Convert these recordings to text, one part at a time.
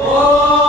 Oh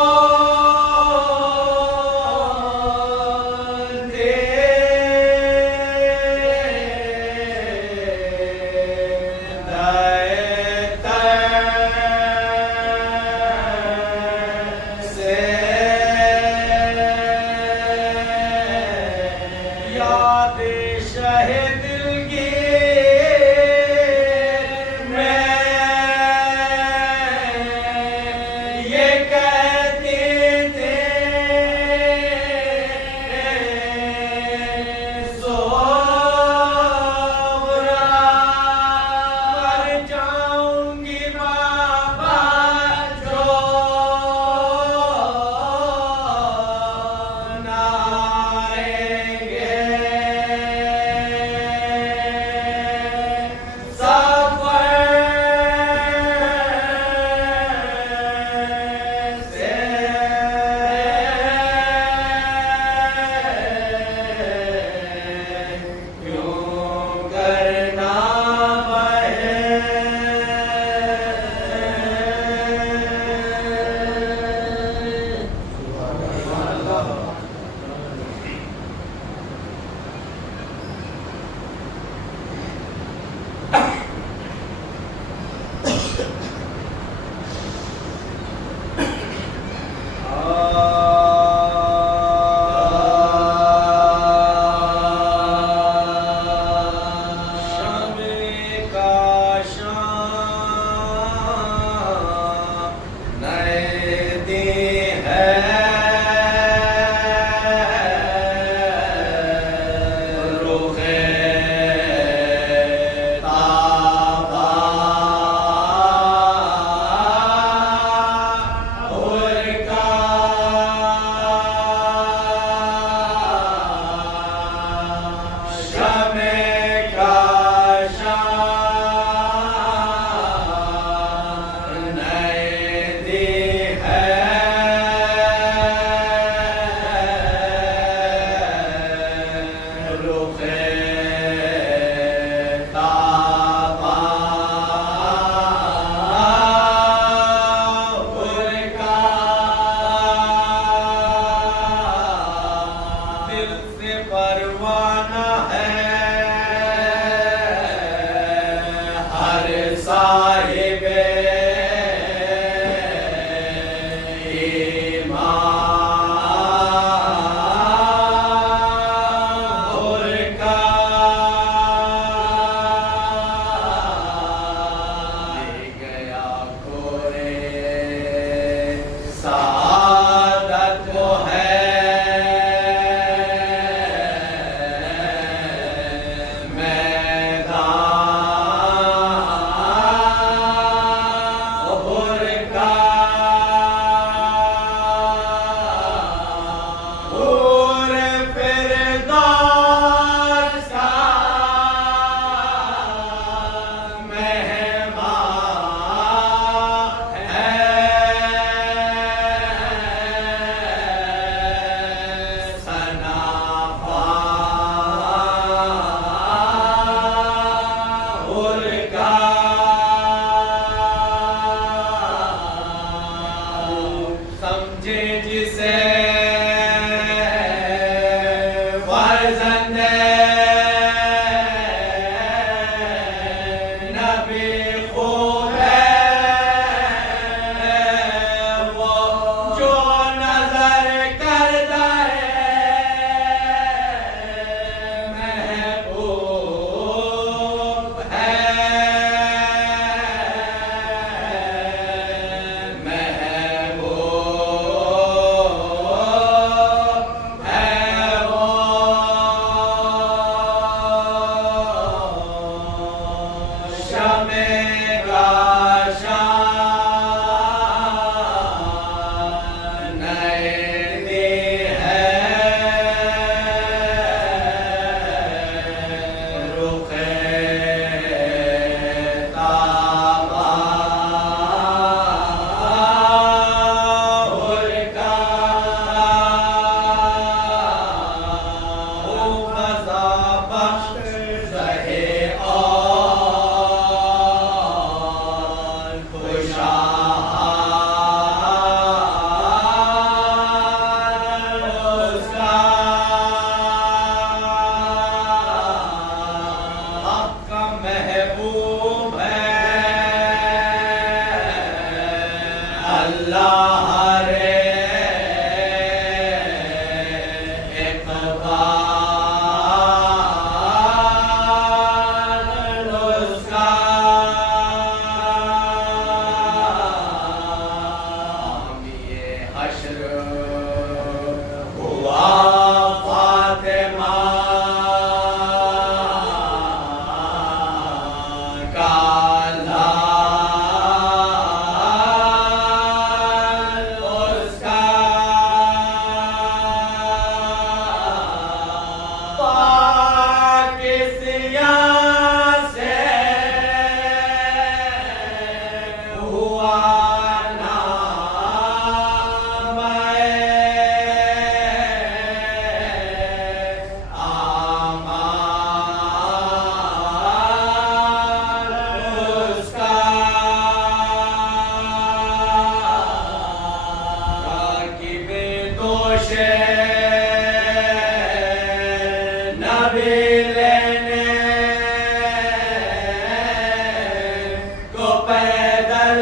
پیدل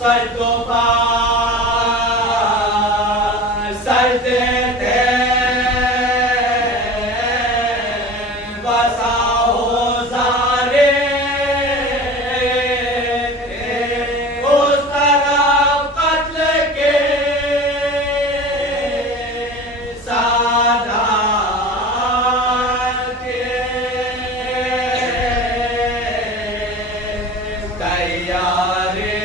سجدوں پر سجدے تھے بساؤ زارے تھے اس طرف قتل کے سادات کے تیارے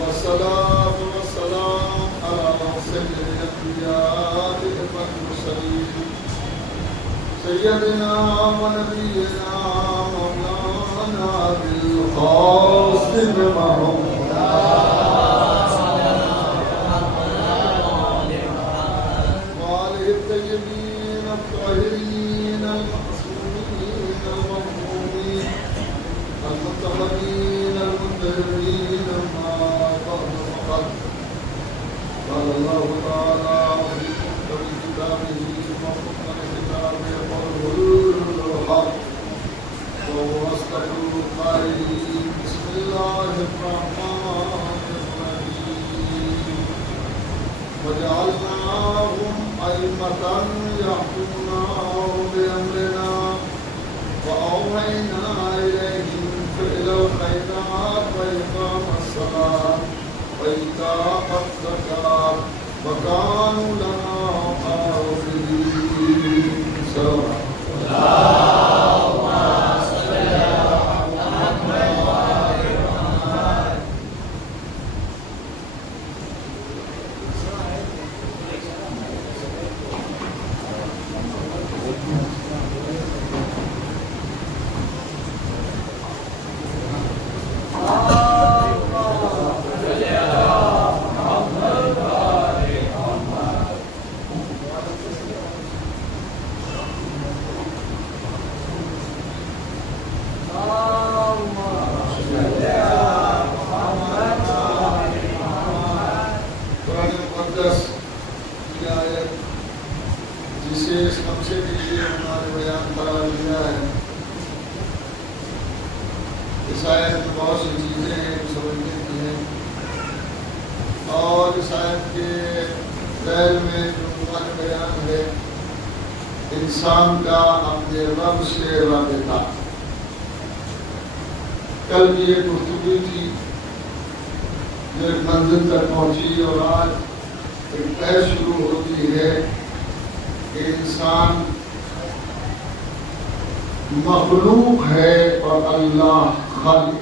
والصلاة والسلام على سيد الأنبياء والمرسلين سيدنا ونبينا مولانا بالقاسم وآله الطيبين الطاهرين المعصومين المظلومين المتقين المنتهرين قال الله تعالى في كتابه وفقنا كتابه قوله الحق وهو أصدق القائلين بسم الله الرحمن الرحيم وجعلناهم أئمة يهدون بأمرنا وأوحينا إليهم فعل الخيرات وإقام الصلاة وإيتاء الزكاة وكانوا لنا عابدين. جسے اس نقشے کے لیے ہمارے بیان قرار دیا ہے. اس آیت میں بہت سی چیزیں ہیں جو سمجھنے کی ہیں اور اس آیت کے ذیل میں جو عنوان بیان ہے ان انسان کا اپنے رب سے رابطہ. کل کی ایک گفتگو تھی جو ایک منزل تک پہنچی اور آج ایک بحث شروع ہوتی ہے کہ انسان مخلوق ہے اور اللہ خالق.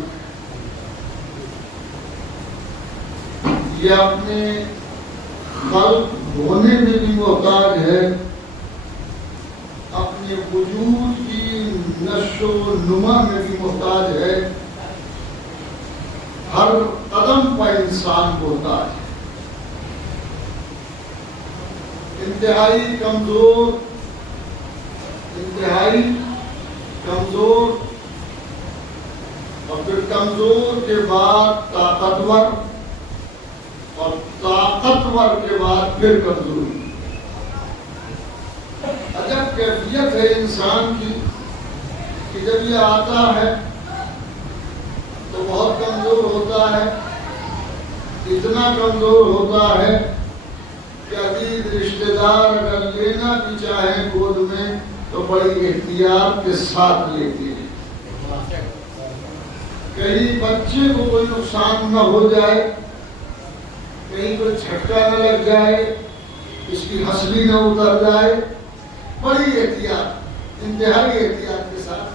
یہ اپنے خلق ہونے میں بھی محتاج ہے، اپنے وجود کی نشو و نما میں بھی محتاج ہے، ہر قدم پر انسان محتاج ہے. انتہائی کمزور اور پھر کمزور کے بعد طاقتور اور طاقتور کے بعد پھر کمزوری. عجب کیفیت ہے انسان کی کہ جب یہ آتا ہے تو بہت کمزور ہوتا ہے، اتنا کمزور ہوتا ہے کہ عزیز رشتہ دار اگر لینا بھی چاہیں گود میں تو بڑی احتیاط کے ساتھ لیتے ہیں. کہیں بچے کو کوئی نقصان نہ ہو جائے، کہیں کوئی جھٹکا نہ لگ جائے، اس کی ہنسلی نہ اتر جائے. بڑی احتیاط، انتہائی احتیاط کے ساتھ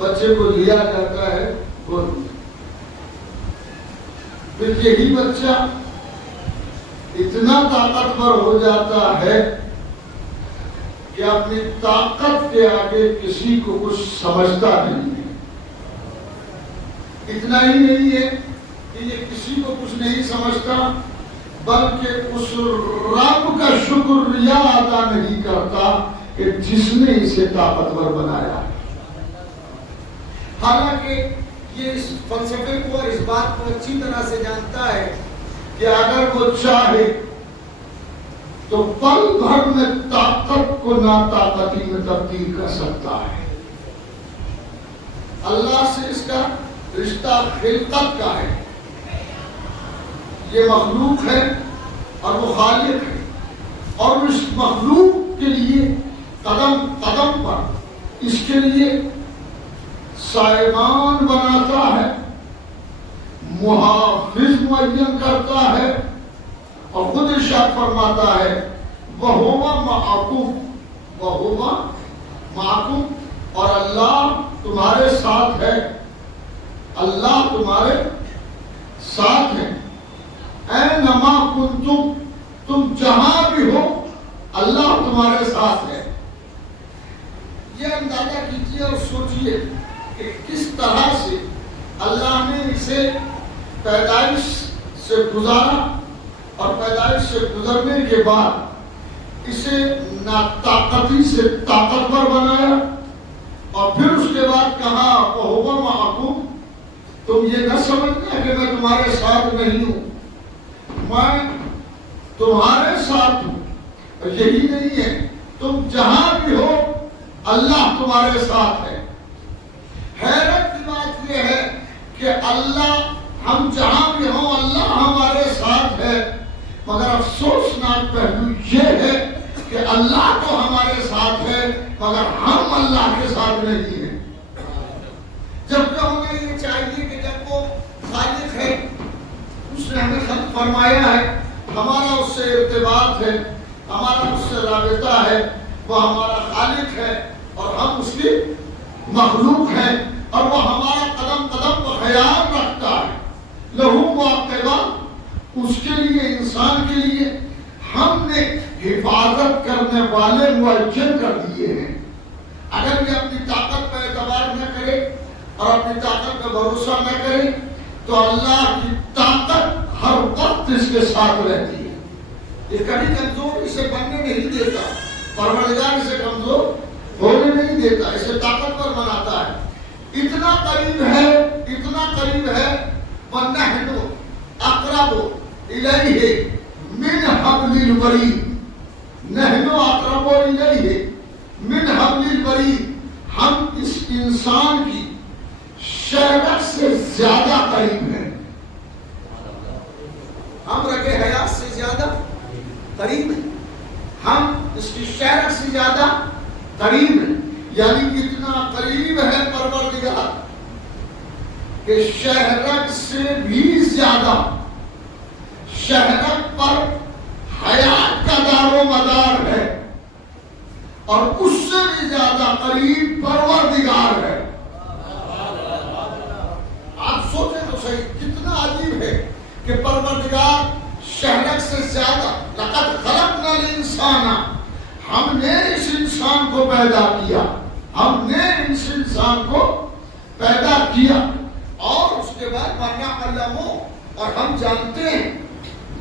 بچے کو لیا جاتا ہے گود میں. پھر یہی بچہ اتنا طاقتور ہو جاتا ہے کہ اپنی طاقت کے آگے کسی کو کچھ سمجھتا نہیں ہے. اتنا ہی نہیں ہے کہ یہ کسی کو کچھ نہیں سمجھتا، بلکہ اس رب کا شکریہ ادا نہیں کرتا کہ جس نے اسے طاقتور بنایا. حالانکہ یہ اس فلسفے کو اور اس بات کو اچھی طرح سے جانتا ہے کہ اگر وہ چاہے تو پل بھر میں طاقت کو ناطاقتی میں تبدیل کر سکتا ہے. اللہ سے اس کا رشتہ خلقت کا ہے. یہ مخلوق ہے اور وہ خالق ہے، اور اس مخلوق کے لیے قدم قدم پر اس کے لیے سائبان بناتا ہے، محافظ معین کرتا ہے، اور خود ارشاد فرماتا ہے وَهُوَ مَعَكُمْ، اور اللہ تمہارے ساتھ ہے. اللہ تمہارے ساتھ ہے. اَيْنَمَا كُنْتُمْ، تم جہاں بھی ہو اللہ تمہارے ساتھ ہے. یہ اندازہ کیجئے اور سوچئے کہ کس طرح سے اللہ نے اسے پیدائش سے گزارا اور پیدائش سے گزرنے کے بعد اسے ناطاقتی سے طاقتور بنایا، اور پھر اس کے بعد کہا وَهُوَ مَعَكُمْ، تم یہ نہ سمجھنا کہ میں تمہارے ساتھ نہیں ہوں، میں تمہارے ساتھ ہوں. اور یہی نہیں ہے، تم جہاں بھی ہو اللہ تمہارے ساتھ ہے. حیرت کی بات یہ ہے کہ اللہ، ہم جہاں بھی ہوں اللہ ہمارے ساتھ ہے، مگر افسوسناک پہلو یہ ہے کہ اللہ تو ہمارے ساتھ ہے مگر ہم اللہ کے ساتھ نہیں ہیں. جبکہ ہمیں یہ چاہیے کہ جب وہ خالق ہے، اس نے ہمیں خلق فرمایا ہے، ہمارا اس سے ارتباط ہے، ہمارا اس سے رابطہ ہے، وہ ہمارا خالق ہے اور ہم اس کی مخلوق ہیں، اور وہ ہمارا قدم قدم پر خیال رکھتا ہے. لہو معقبات، اس کے لیے، انسان کے لیے ہم نے حفاظت کرنے والے معین کر دیے ہیں. اگر یہ اپنی طاقت پر اعتبار نہ کرے اور اپنی طاقت پر بھروسہ نہ کرے تو اللہ کی طاقت ہر وقت اس کے ساتھ رہتی ہے. یہ کبھی کمزور اسے بننے نہیں دیتا، پروردگار اسے کمزور ہونے نہیں دیتا، اسے طاقتور بناتا ہے. اتنا قریب ہے، اتنا قریب ہے، وَنَحْنُ أَقْرَبُ إِلَيْهِ مِنْ حَبْلِ الْوَرِيدِ. نحن اقرب الیہ من حبل الورید، ہم اس انسان کی شہرت سے زیادہ قریب ہیں. ہم رگ حیات سے زیادہ قریب ہیں، ہم اس کی شہرت سے زیادہ قریب ہے، یعنی اتنا قریب ہے پروردگار کہ شہرک سے بھی زیادہ شہرک پر حیات کا دار و مدار ہے، اور اس سے بھی زیادہ قریب پروردگار ہے۔ آپ سوچیں تو صحیح، کتنا عجیب ہے کہ پروردگار شہرک سے زیادہ، لقد خلقنا الانسان، ہم نے اس انسان کو پیدا کیا، ہم نے اس انسان کو پیدا کیا، اور اس کے بعد وَنَعْلَمُ، اور ہم جانتے ہیں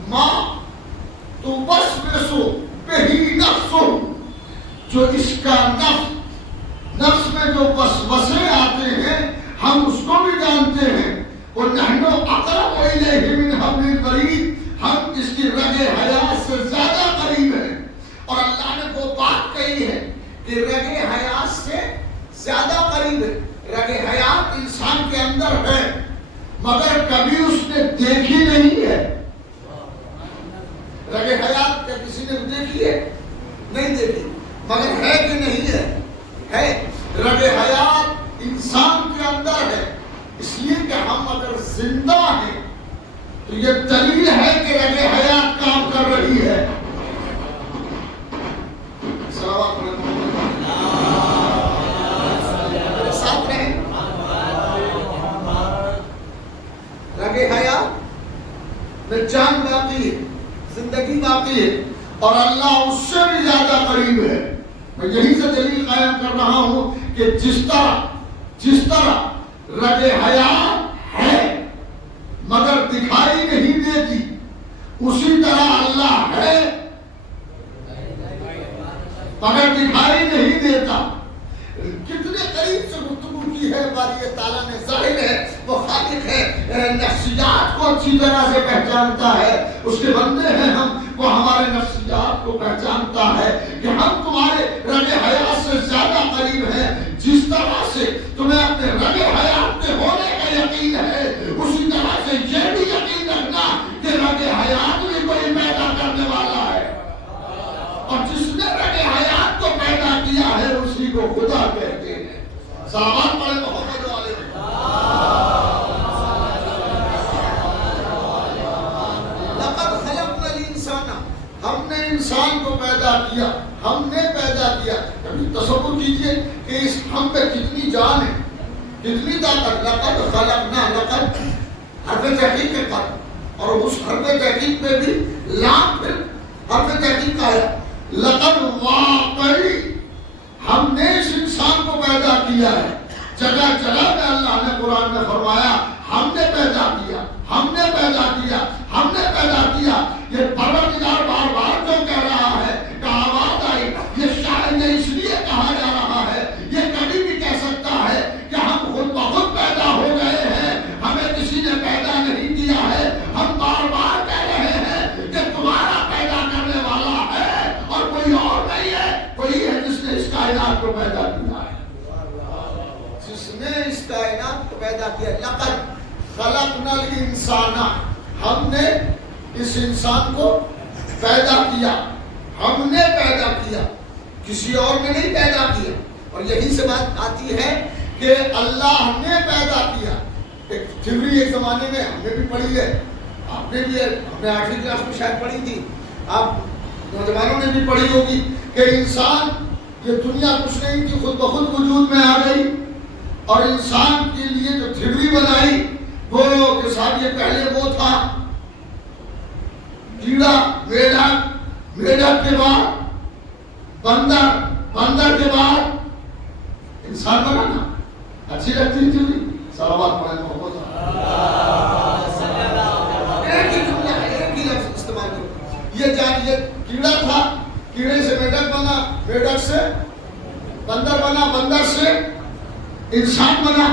ماں تو بس بسو بہی نفسو، جو اس کا نفس میں جو وسوسے آتے ہیں ہم اس کو بھی جانتے ہیں۔ وَنَحْنُ أَقْرَبُ إِلَيْهِ مِنْ حَبْلِ الْوَرِيدِ، ہم اس کی رگ حیات سے زیادہ قریب ہیں۔ اور اللہ نے وہ بات کہی ہے کہ رگ حیات سے زیادہ قریب ہے۔ رگ حیات انسان کے اندر ہے مگر کبھی اس نے دیکھی نہیں ہے۔ رگ حیات کیا کسی نے دیکھی ہے؟ نہیں دیکھی، مگر ہے کہ نہیں ہے؟ ہے۔ رگ حیات انسان کے اندر ہے، اس لیے کہ ہم اگر زندہ ہیں تو یہ دلیل ہے کہ رگ حیات کام کر رہی ہے۔ ساتھ رہیں، رگ حیات میں جان باقی ہے، زندگی باقی ہے، اور اللہ اس سے بھی زیادہ قریب ہے۔ میں یہی سے دلیل قائم کر رہا ہوں کہ جس طرح رگ حیات ہے مگر دکھائی نہیں دیتی، اسی طرح اللہ ہے مگر دکھائی نہیں دیتا۔ کتنے قریب سے گفتگو کی ہے باری تعالیٰ نے، ظاہر ہے وہ خالق ہے، نفسیات کو اچھی طرح سے پہچانتا ہے، اس کے بندے ہیں ہم، وہ ہمارے نفسیات کو پہچانتا ہے کہ ہم تمہارے رگ حیات سے زیادہ قریب ہیں۔ جس طرح سے تمہیں اپنے رگ حیات کے ہونے کا یقین ہے، اسی طرح سے یہ بھی یقین رکھنا کہ رگ حیات بھی کوئی پیدا کرنے والا ہے، اور جس نے رگ حیات کو پیدا کیا ہے اسی کو خدا کہتے ہیں۔ صحابہ پڑھے محمد والے، لقد خلقنا الانسان، ہم نے انسان کو پیدا کیا، ہم نے پیدا کیا۔ کبھی تصور کیجئے کہ اس ہم پہ کتنی جان ہے، کتنی طاقت۔ لقد خلقنا، لقد حرف تحقیق کے قد، اور اس حرف تحقیق میں بھی لام پھر حرف تحقیق کا ہے۔ لقد واقعی ہم نے اس انسان کو پیدا کیا ہے۔ جگہ جگہ میں اللہ نے قرآن میں فرمایا ہم نے پیدا کیا، ہم نے پیدا کیا، ہم نے پیدا کیا۔ یہ پروردگار بار بار جو کہہ رہا ہے کہ آواز آئی، یہ شاید نے اس لیے کہا جا رہا ہے، یہ کبھی بھی کہہ سکتا ہے کہ ہم خود بخود پیدا ہو گئے ہیں، ہمیں کسی نے پیدا نہیں کیا ہے۔ ہم بار بار کہہ رہے ہیں کہ تمہارا پیدا کرنے والا ہے اور کوئی اور نہیں ہے، کوئی ہے جس نے اس کائنات کو پیدا کیا ہے، جس نے اس کائنات کو پیدا کیا۔ لقد خلقنا الانسان، ہم نے اس انسان کو پیدا کیا، ہم نے پیدا کیا، کسی اور نے نہیں پیدا کیا۔ اور یہی سے بات آتی ہے کہ اللہ نے پیدا کیا۔ ایک تھیوری ایک زمانے میں ہم نے بھی پڑھی ہے، آپ نے بھی، ہم نے 8ویں کلاس میں شاید پڑھی تھی، آپ نوجوانوں نے بھی پڑھی ہوگی کہ انسان، یہ دنیا کچھ نہیں تھی، خود بخود وجود میں آ گئی، اور انسان کے لیے جو تھیوری بنائی وہ کہ صاحب یہ پہلے وہ تھا کیڑا، میڈک، میڈک کے بعد بندر، بندر کے بعد انسان بنانا۔ اچھی لگتی تھی صحابہ پڑھے محبت، ایک ہی جملہ ہے، ایک ہی لفظ استعمال کرو۔ یہ جانیے کیڑا تھا، کیڑے سے میڈک بنا، میڈک سے بندر بنا، بندر سے انسان بنا۔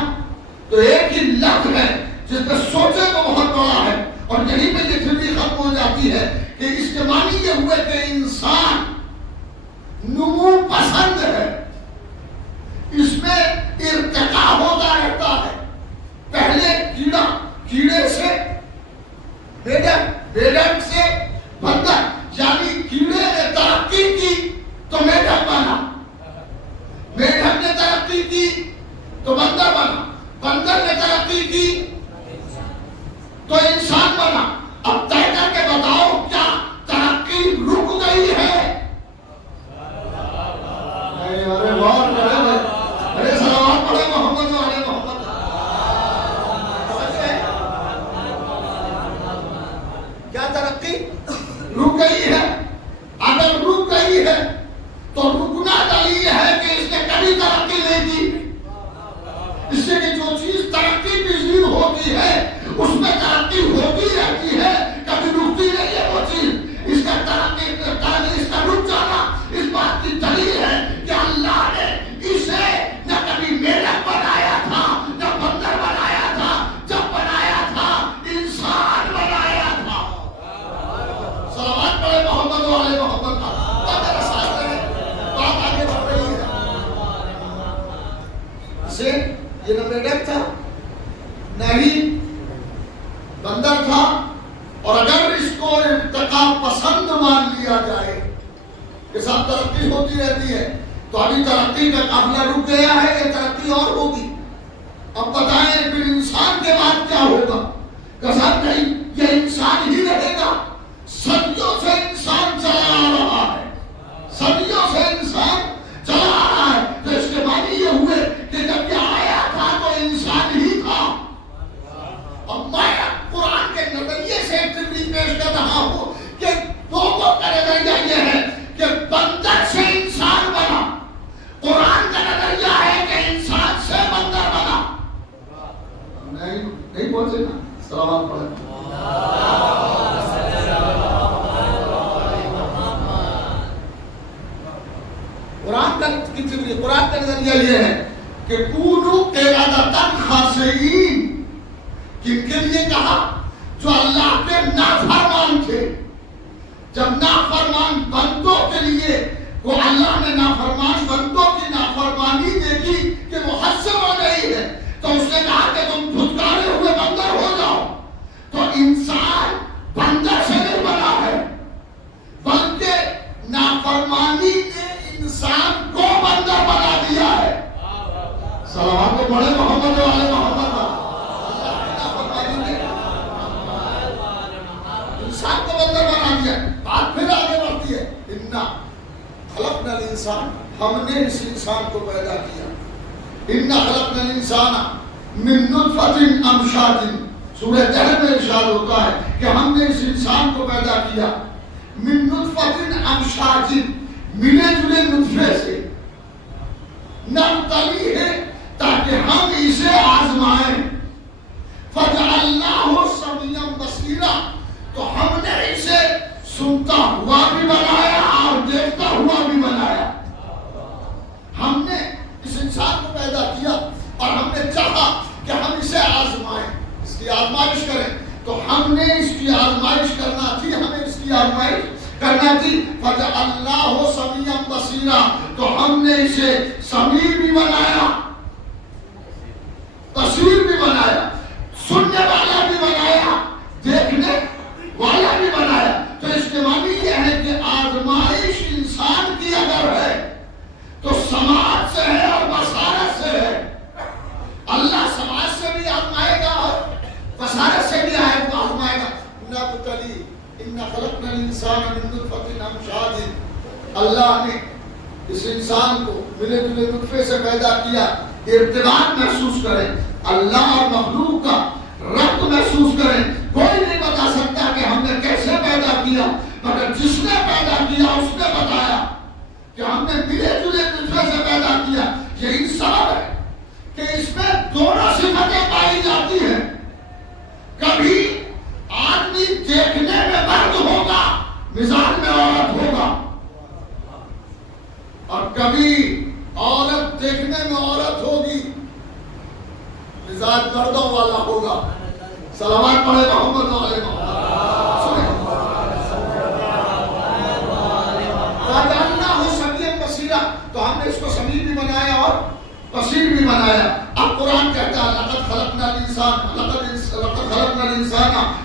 تو ایک ہی لفظ ہے جس پہ سوچے تو بہت بڑا ہے، اور یہیں پہ یہ تھیوری ختم ہو جاتی ہے کہ اس کے معنی یہ ہوئے کہ انسان نمو پسند ہے، اس میں ارتقا ہوتا رہتا ہے۔ پہلے کیڑا، کیڑے سے میڈک، میڈک سے بندر، یعنی کیڑے نے ترقی کی تو میڈک بنا، بندر بنا. بندر نے ترقی کی تو انسان بنا. اب طے کر کے بتاؤ کیا ترقی رک گئی ہے؟ ارے غور کرے، ارے صلوات پڑھے محمد والے محمد. کیا ترقی رک گئی ہے؟ اگر رک گئی ہے تو رکنا دلیل ہے کہ اس نے کبھی ترقی نہیں کی. اس سے کہ جو چیز ترقی پذیر ہوتی ہے اس میں ترقی ہوتی رہتی ہے، کبھی رکتی نہیں ہے وہ چیز. اس کا ترقی اس کا رک جانا اس بات کی دلیل ہے کہ اللہ نے اسے نہ کبھی میڈک بنایا تھا نہ بندر بنایا تھا. جب بنایا تھا انسان بنایا تھا. صلوات پڑھے محمد والے محمد. میرے ساتھ رہے، بات آگے بڑھ رہی ہے. اسے یہ نہ میڈک تھا نہ ہی بندر تھا. اور اگر اس کو ارتقا پسند مان لیا جائے کہ سب ترقی ہوتی رہتی ہے تو ابھی ترقی کا قافلہ رک گیا ہے یا ترقی اور ہوگی؟ اب بتائیں پھر انسان کے بعد کیا ہوگا؟ قسم نہیں، یہ انسان ہی رہے گا. صدیوں سے انسان چلا آ رہا ہے، صدیوں سے انسان چلا آ رہا ہے. تو اس کے معنی یہ ہوئے کہ جب یہ آیا تھا تو انسان ہی تھا. اور میں قرآن کے نظریے سے تبلیغ پیش کر رہا ہوں کہ لوگوں کا نظریہ یہ ہے کہ بندر سے انسان بنا. قرآن کا نظریہ ہے کہ انسان سے بندر بنا. نہیں پہنچے نا. سلام پڑھے. قرآن کا نظریہ یہ ہے کہ کونوا قردۃ خاسئین. کن کے لیے کہا؟ جو اللہ کے نافرمان تھے. جب نافرمان بندوں کے لیے وہ اللہ نے نافرمان بندوں کی نافرمانی دیکھی کہ وہ حد سے بڑھ رہی ہے تو اس نے کہا کہ تم دھتکارے ہوئے بندر ہو جاؤ. تو انسان بندر سے نہیں بنا ہے بلکہ نافرمانی نے انسان کو بندر بنا دیا ہے. سلام کو پڑھے محمد والے محمد. انسان کو بندر بنا دیا. بات پھر آگے بڑھتی ہے. انا خلقنا الانسان، ہم نے اس انسان کو پیدا کیا. انا خلقنا الانسان من نطفۃ امشاج. سورہ طہ میں ارشاد ہوتا ہے کہ ہم نے اس انسان کو پیدا کیا من نطفۃ امشاج، ملے جلے نطفے سے. نبتلی ہے تاکہ ہم اسے آزمائیں. فجعلناہ سمیعا بصیرا، تو ہم نے اسے سنتا ہوا بھی بنایا اور دیکھتا ہوا بھی بنایا. ہم نے اس انسان کو پیدا کیا اور ہم نے چاہا کہ ہم اسے آزمائیں، اس کی آزمائش کریں. تو ہم نے اس کی آزمائش کرنا تھی، ہمیں اس کی آزمائش کرنا تھی. فجعلناہ سمیعا بصیرا، تو ہم نے اسے سمیع بھی بنایا، بصیر بھی بنایا، سننے والا بھی بنایا، دیکھنے والا بھی بنایا. تو اس کے معنی یہ ہے کہ آزمائش انسان کی اگر ہے تو سماعت سے ہے اور بصارت سے ہے. اللہ سماعت سے بھی آزمائے گا اور بصارت سے بھی آزمائے گا. نبتلی انا خلقنا الانسان من نطفۃ امشاج. اللہ نے اس انسان کو ملے جلے نطفے سے پیدا کیا. ارتباط محسوس کریں، اللہ اور مخلوق کا ربط محسوس کریں. کوئی نہیں بتا سکتا کہ ہم نے کیسے پیدا کیا، مگر جس نے پیدا کیا اس نے بتایا کہ ہم نے ملے جلے نطفے سے پیدا کیا. یہی سبب ہے کہ اس میں دونوں صفتیں پائی جاتی ہیں. کبھی آدمی دیکھنے میں مرد ہوگا، مزاج میں عورت ہوگا، اور کبھی عورت دیکھنے میں عورت ہوگی، مزاج مردوں والا ہوگا. صلوات پڑھے محمد والے محمد. تو ہم نے اس کو سمیع بھی بنایا اور بصیر بھی بنایا. اب قرآن کہتا ہے لقد خلقنا الانسان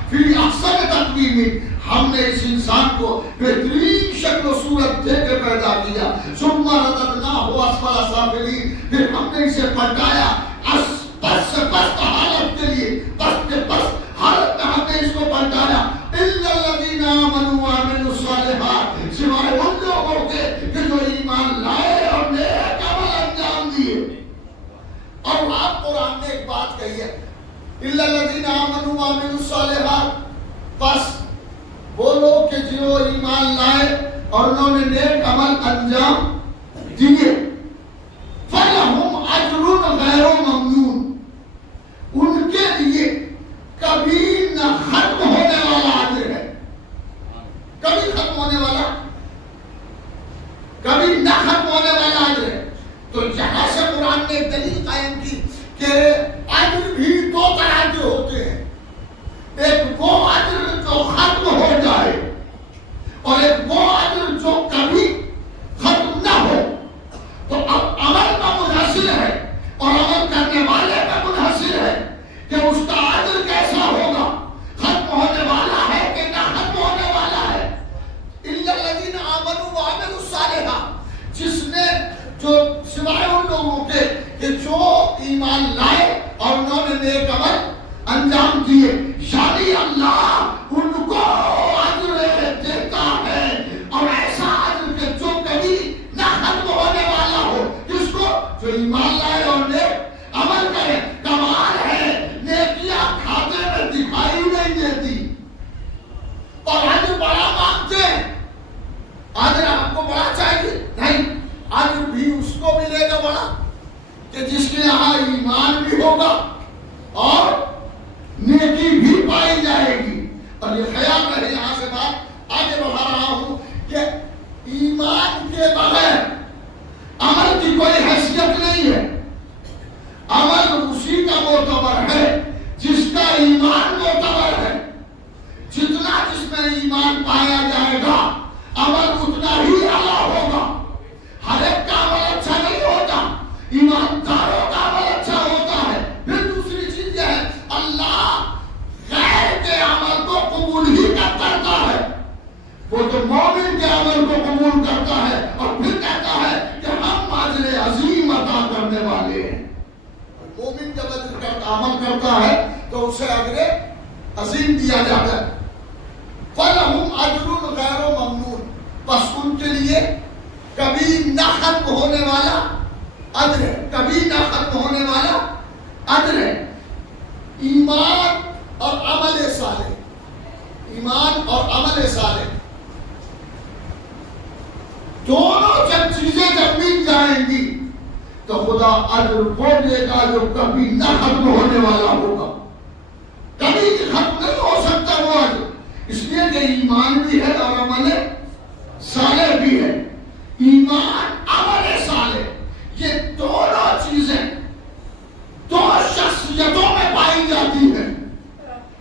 فی احسن تقویم. ہم نے اس انسان کو بہترین شکل و صورت دے کے پیدا کیا. ثم رددناہ اسفل سافلین، پھر ہم نے اسے پلٹایا الا الذین آمنوا وعملوا الصالحات، بس وہ لوگ کہ جو ایمان لائے اور انہوں نے نیک عمل انجام دیے، فَلَهُمْ أَجْرٌ غَيْرُ مَمْنُونٍ، ان کے لیے کبھی نہ ختم ہونے والا اجر ہے، کبھی ختم ہونے والا، کبھی نہ ختم ہونے والا اجر ہے۔ تو یہاں سے قرآن نے ایک دلیل قائم کی کہ اجر بھی دو طرح کے ہوتے ہیں، ایک وہ اجر جو ختم ہو جائے اور ایک وہ اجر جو کبھی ختم نہ ہو۔ تو اب عمل کا منحصر ہے اور عمل کرنے والے کا منحصر ہے کہ اس کا اجر کیسا ہوگا، ختم ہونے والا ہے کہ نہ ختم ہونے والا ہے۔ الا الذین آمنوا وعملوا الصالحات، جس نے جو سوائے ان لوگوں کے کہ جو ایمان لائے اور انہوں نے نیک عمل انجام دیے، یعنی اللہ ان کو اجر دیتا ہے، اور ایسا اجر کہ جو کبھی نہ ختم ہونے والا ہو۔ کس کو؟ جو ایمان لائے اور نیک عمل کرے۔ کمال ہے، نیکیاں کھاتے میں دکھائی نہیں دیتی اور اجر بڑا مانگتے ہیں، اجر آپ کو بڑا چاہیے، نہیں، اجر بھی اس کو ملے گا بڑا کہ جس کے یہاں ایمان بھی ہوگا اور نیکی بھی پائی جائے گی۔ اور یہ خیال رہے، یہاں سے بات آگے بڑھا رہا ہوں کہ ایمان کے بغیر عمل کی کوئی حیثیت نہیں ہے۔ عمل اسی کا معتبر ہے جس کا ایمان معتبر ہے۔ جتنا جس میں ایمان پایا جائے گا عمل اتنا ہی اعلیٰ ہوگا۔ ہر ایک کا عمل اچھا نہیں ہوتا، ایمانداروں کا عمل اچھا ہوتا ہے۔ پھر دوسری چیز یہ ہے، اللہ غیر کے عمل کو قبول ہی کرتا ہے۔ وہ تو مومن کے عمل کو قبول کرتا ہے اور پھر کہتا ہے کہ ہم اجر عظیم عطا کرنے والے ہیں۔ مومن جب عمل کرتا ہے تو اسے اجر عظیم دیا جاتا ہے۔ فَلَهُمْ أَجْرٌ غَيْرُ مَمْنُونٍ، بس ان کے لیے کبھی نہ ختم ہونے والا اجر ہے، کبھی نہ ختم ہونے والا اجر ہے۔ ایمان اور عمل صالح، ایمان اور عمل صالح دونوں جب چیزیں جب مل جائیں گی تو خدا اجر وہ دے گا جو کبھی نہ ختم ہونے والا ہوگا۔ کبھی ختم نہیں ہو سکتا وہ اجر، اس لیے کہ ایمان بھی ہے اور عمل صالح بھی ہے۔ ایمان، عمل صالح، یہ دونوں چیزیں دو شخصیتوں میں پائی جاتی ہیں۔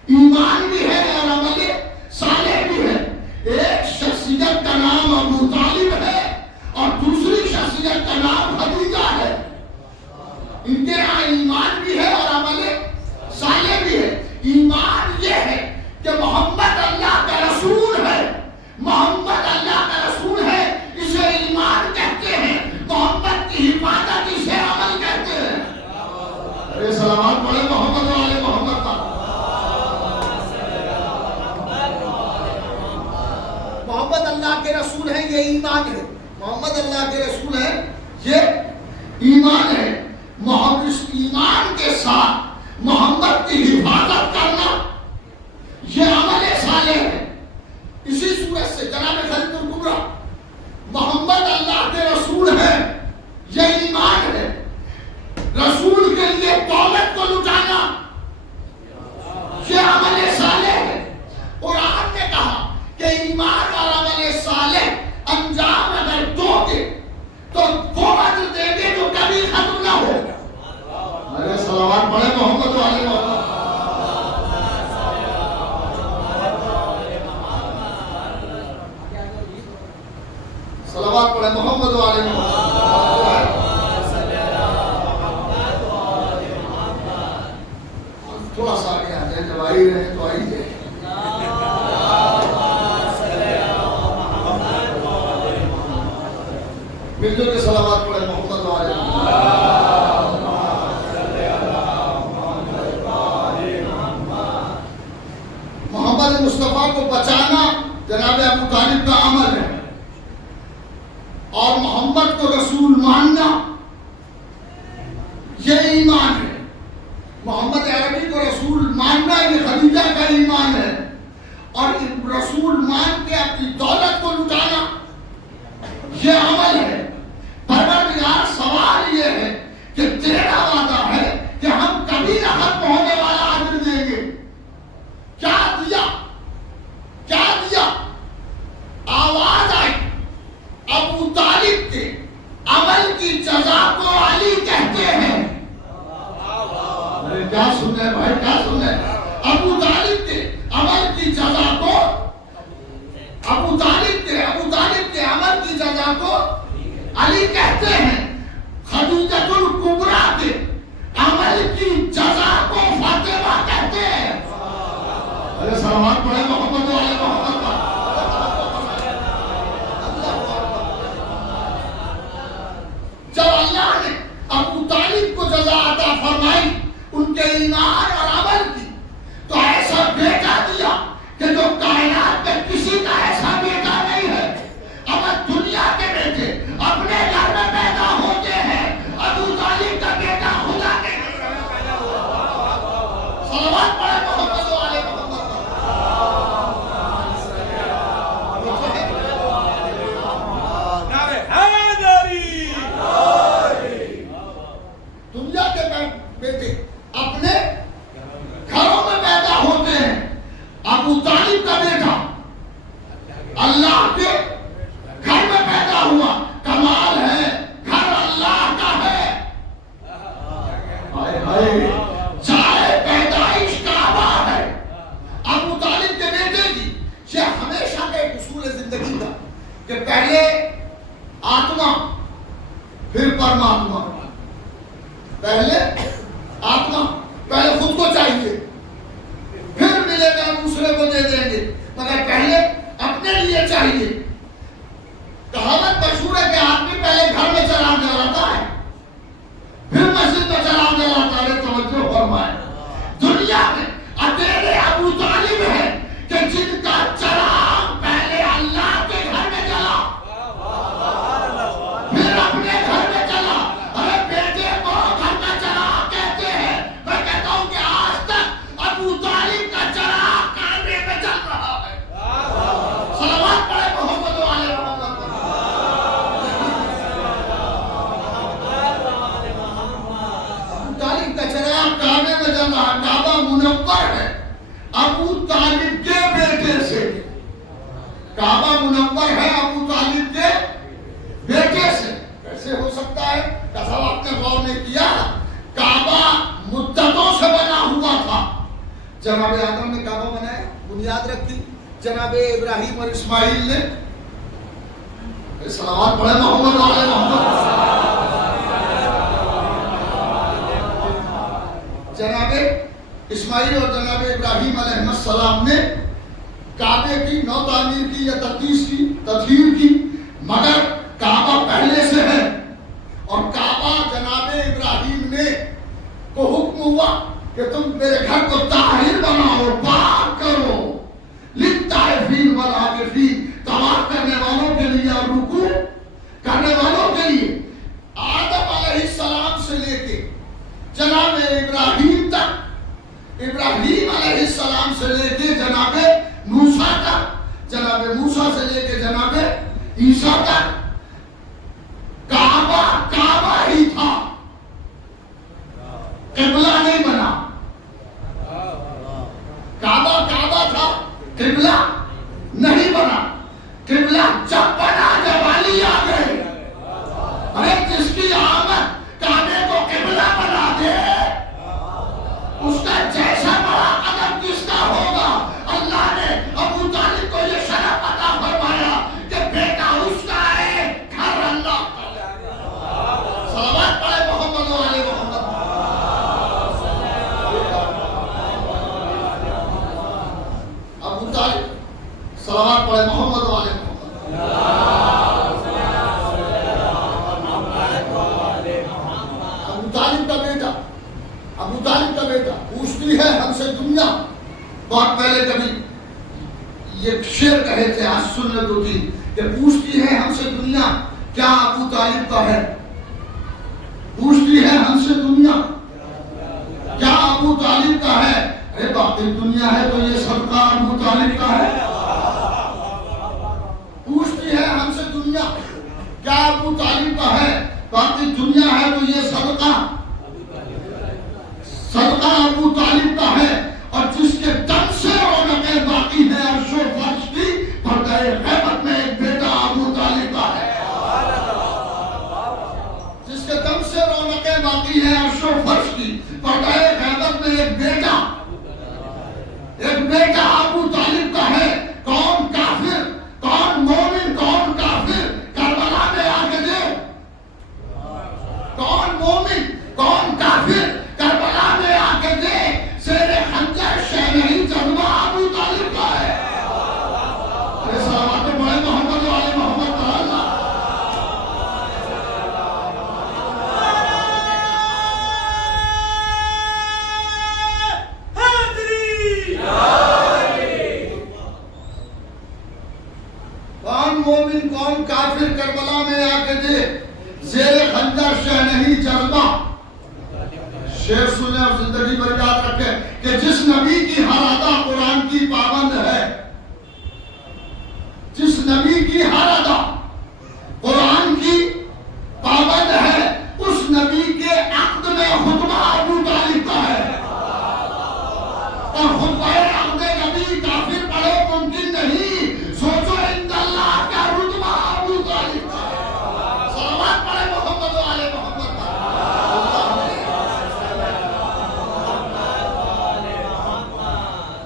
ایمان بھی ہے اور عمل صالح بھی ہے۔ ایک شخصیت کا نام ابو طالب ہے اور دوسری شخصیت کا نام خدیجہ ہے۔ ان کے یہاں ایمان بھی ہے اور عمل صالح بھی ہے۔ ایمان یہ ہے کہ محمد اللہ کا رسول ہے، محمد اللہ کا رسول ہے، اسے ایمان کہتے ہیں۔ محمد کی حفاظت اسے عمل کہتے ہیں۔ ارے سلامات پڑھے محمد والے محمد کا۔ محمد اللہ کے رسول ہیں، یہ ایمان ہے۔ محمد اللہ کے رسول ہیں، یہ ایمان ہے۔ محمد اس ایمان کے ساتھ محمد کی حفاظت کرنا یہ عمل صالح ہے۔ اسی صورت سے جناب خلیل الکبریٰ محمد اللہ کے رسول ہیں، یہ ایمان ہے۔ رسول کے لیے دولت کو لٹانا یہ عمل صالح ہے۔ قرآن نے کہا کہ ایمان اور عمل صالح انجام اگر دو گے تو وہ اجر دیں گے جو کبھی ختم نہ ہو۔ ارے صلوات پڑھے محمد والے محمد۔ صلوات پڑھے محمد والے محمد۔ تھوڑا سا آگے آ جائیں، جب آئی رہے تو آئیے۔ مل جل کے صلوات پڑھے محمد والے محمد۔ محمد مصطفیٰ کو بچانا جناب ابو طالب کا عمل ہے، اور محمد کو رسول ماننا یہ ایمان ہے۔ محمد عربی کو رسول ماننا یہ خدیجہ کا ایمان ہے، اور رسول مان کے اپنی دولت کو لٹانا یہ عمل ہے۔ پروردگار سوال یہ ہے کہ تیرا وعدہ ہے کہ ہم کبھی نہ ختم ہونے والا اجر دیں گے، کیا دیا؟ کیا دیا؟ آواز آئی ابو طالب کے عمل کی جزا کو علی کہتے ہیں۔ کیا سننے بھائی، کیا سننے؟ ابو طالب کے عمل کی جزا کو، ابو طالب کے عمل کی جزا کو علی کہتے ہیں۔ خدیجۃ الکبریٰ کے عمل کی جزا کو فاطمہ کہتے ہیں۔ ارے سلامات پڑھے محمد والے محمد کا۔ جب اللہ نے ابو طالب کو جزا عطا فرمائی ان کے ایمان اور عمل کی، تو ایسا بیٹا دیا کہ جو کائنات میں کسی کا ایسا بیٹا نہیں ہے۔ اب دنیا کے بیٹے اپنے گھر میں پیدا ہوتے ہیں، ابو طالب کا بیٹا خدا کے گھر میں پیدا ہوا۔ صلوات پڑھے محمد والے محمد۔ دنیا کے بیٹے اپنے گھروں میں پیدا ہوتے ہیں، ابو طالب کا بیٹا اللہ کے گھر میں پیدا ہوا۔ کمال ہے، گھر اللہ کا ہے۔ چاہے پیدائش کعبہ ہے ابو طالب کے بیٹے کی۔ یہ ہمیشہ کا ایک اصول ہے زندگی کا کہ پہلے آتما پھر پرماتما، پہلے آتما، پہلے خود کو چاہیے پھر ملے گا دوسرے کو دے دیں گے، مگر پہلے اپنے لیے چاہیے۔ کہاوت مشہور ہے کہ آدمی پہلے گھر میں چراغ جلاتا ہے پھر مسجد میں چراغ جلاتا ہے۔ توجہ فرمائے، دنیا میں اکیلے ابو طالب ہے کہ جن کا چراغ پہلے اللہ کے گھر میں جلا پھر اپنے گھر میں چلا۔ ارے بیٹے کو گھر کا چراغ کہتے ہیں۔ میں کہتا ہوں کہ آج تک ابو طالب کا چراغ کعبے میں جل رہا ہے۔ صلوات پڑھے محمد والے محمد۔ ابو طالب کا چراغ کعبے میں جل رہا، کعبہ منور ہے ابو طالب کے بیٹے سے۔ کعبہ منور ہے ابو طالب کے بیٹے سے۔ کیسے ہو سکتا ہے؟ کیسا آپ نے غور نہیں کیا؟ کعبہ مدتوں سے بنا ہوا تھا۔ جناب آدم نے کعبہ بنایا، بنیاد رکھی، جناب ابراہیم اور اسماعیل نے۔ صلوات پڑھے محمد والے محمد۔ جناب اسماعیل اور جناب ابراہیم علیہ السلام نے کعبے کی نو تعمیر کی یا تقدیس کی، تطہیر کی، مگر کعبہ پہلے سے ہے۔ اور کعبہ جناب ابراہیم نے کو حکم ہوا کہ تم میرے گھر کو طاہر بناؤ، پاک کرو، للطائفین والعاکفین، طواف کرنے والوں کے لیے اور رکوع کرنے والوں کے لیے۔ آدم علیہ السلام سے لے کے جناب ابراہیم تک، ابراہیم علیہ السلام سے لے کے جناب موسیٰ تک، جناب موسیٰ سے لے کے جناب عیسیٰ تک کعبہ کعبہ ہی تھا، قبلہ نہیں بنا۔ کعبہ کعبہ تھا، قبلہ نہیں بنا۔ قبلہ جب بنا جب علی آ گئے۔ ارے جس کی آمد کعبے کو قبلہ بنا دے اس کا جیسا بڑا قدم کس کا ہوگا۔ اللہ نے ابو طالب کو یہ شرف عطا فرمایا کہ بیٹا اس کا ہے، گھر اللہ کا۔ صلوات پڑھے محمد والے محمد۔ ابو طالب، صلوات پڑھے محمد والے محمد۔ ابو طالب کا بیٹا، ابو طالب کا بیٹا پوچھتی ہے ہم سے دنیا۔ بہت پہلے کبھی یہ شعر کہے تھے آج سنت ہوتی کہ پوچھتی ہے ہم سے دنیا کیا ابو طالب کا ہے۔ پوچھتی ہے ہم سے دنیا کیا ابو طالب کا ہے۔ ارے باپ باقی دنیا ہے تو یہ صدقہ ابو طالب کا ہے. پوچھتی ہے ہم سے دنیا کیا ابو طالب کا ہے؟ باقی دنیا ہے تو یہ صدقہ ابو طالب کا ہے. اور جس کے دم سے رونقیں باقی ہیں عرش و فرش کی، پردہ غیبت میں ایک بیٹا ابو طالب کا ہے. جس کے دم سے رونقیں باقی ہیں عرش و فرش کی، پردہ غیبت میں ایک بیٹا ابو طالب کا ہے. کون کافر، کون مومن، کون کافر کربلا میں آ کے دے. کون مومن، کون کافر کربلا میں آ کے دے. زیر خنجر شہنشاہی جذبہ ابو طالب کا ہے. صلوات بڑے محمد والے محمد تعالی. کون مومن کون کافر کربلا میں آ کے دے. زیر خنجر شہنشاہی جذبہ. شعر سنیں اور زندگی بھر یاد رکھیں کہ جس نبی کی ہر ادا قرآن کی پابند ہے، جس نبی کی ہر ادا قرآن کی پابند ہے، اس نبی کے عقد میں خطبہ ابو طالب کا ہے. اور خطبہ عقد نبی کافر پڑھے ممکن نہیں. سوچو عند اللہ کا رتبہ ابو طالب کا ہے. صلوات پڑھے محمد والے محمد.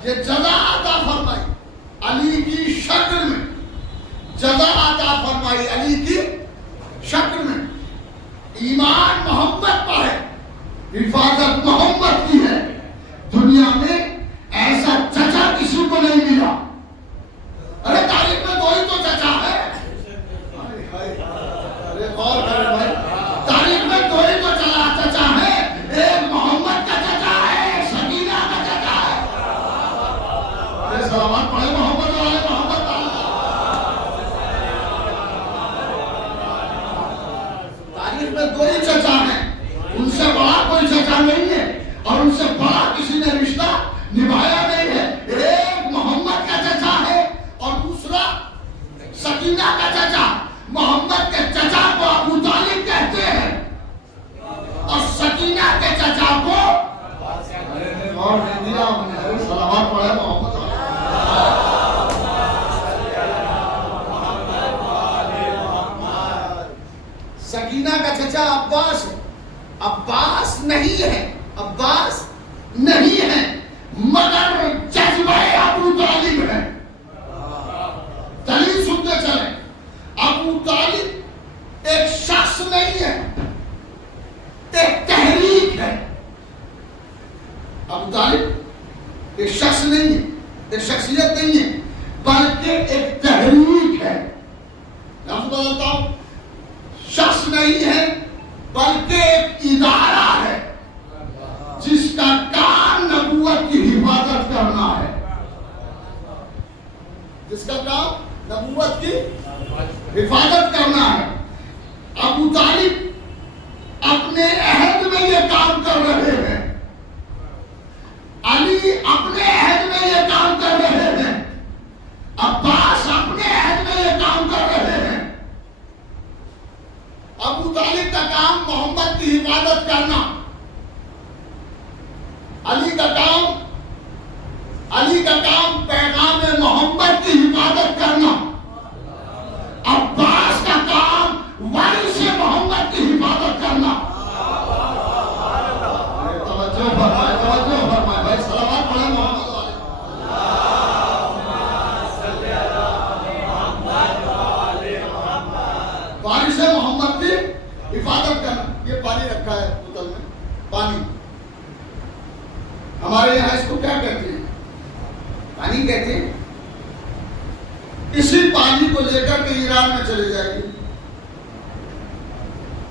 یہ جزا عطا فرمائی علی کی شکل میں. جزا عطا فرمائی علی کی شکل میں. ایمان محمد پر ہے، حفاظت محمد کی ہے. دنیا میں ایسا چچا کسی کو نہیں ملا. ارے تاریخ میں دو ہی تو چچا ہے. ارے غور کریں بھائی، تاریخ میں دو ہی تو چچا ہے. ایک محمد کا چچا ہے، ایک سکینہ کا چچا ہے. سلامات پڑھے محمد والے محمد. تاریخ میں دو ہی چچا ہیں، ان سے بڑا کوئی چچا نہیں ہے اور ان سے بڑا کسی نے رشتہ نبھایا نہیں ہے. ایک محمد کا چچا ہے اور دوسرا سکینہ کا چچا. محمد کے چچا کو ابو طالب کہتے ہیں اور سکینہ کے چچا کو سلامات پڑھے محمد. سکینہ کا چچا عباس ہے. عباس نہیں ہے، عباس نہیں ہے، مگر جذبہ ابو طالب ہے. دلیل سنتے چلیں. ابو طالب ایک شخص نہیں ہے، ایک تحریک ہے. ابو طالب ایک شخص نہیں ہے، ایک شخصیت نہیں ہے، بلکہ ایک تحریک ہے. لفظ بدلتا ہوں، شخص نہیں ہے بلکہ ایک ادارہ ہے جس کا کام نبوت کی حفاظت کرنا ہے. جس کا کام نبوت کی حفاظت کرنا ہے. ابو طالب اپنے عہد میں یہ کام کر رہے ہیں. علی اپنے عہد میں یہ کام کر رہے ہیں. عباس اپنے عہد میں یہ کام کر رہے ہیں. ابو طالب کا کام محمد کی حفاظت کرنا. علی کا کام پیغام محمد کی حفاظت کرنا. عباس کا کام وارث محمد کی حفاظت کرنا. توجہ فرمائے بھائی. صلوات پڑھیں محمد والے. وارث محمد کی حفاظت کرنا. یہ پانی رکھا ہے بوتل میں، پانی. ہمارے یہاں اس کو کیا کہتے ہیں؟ پانی کہتے ہیں. اسی پانی کو لے کر کے ایران میں چلے جائیں گے،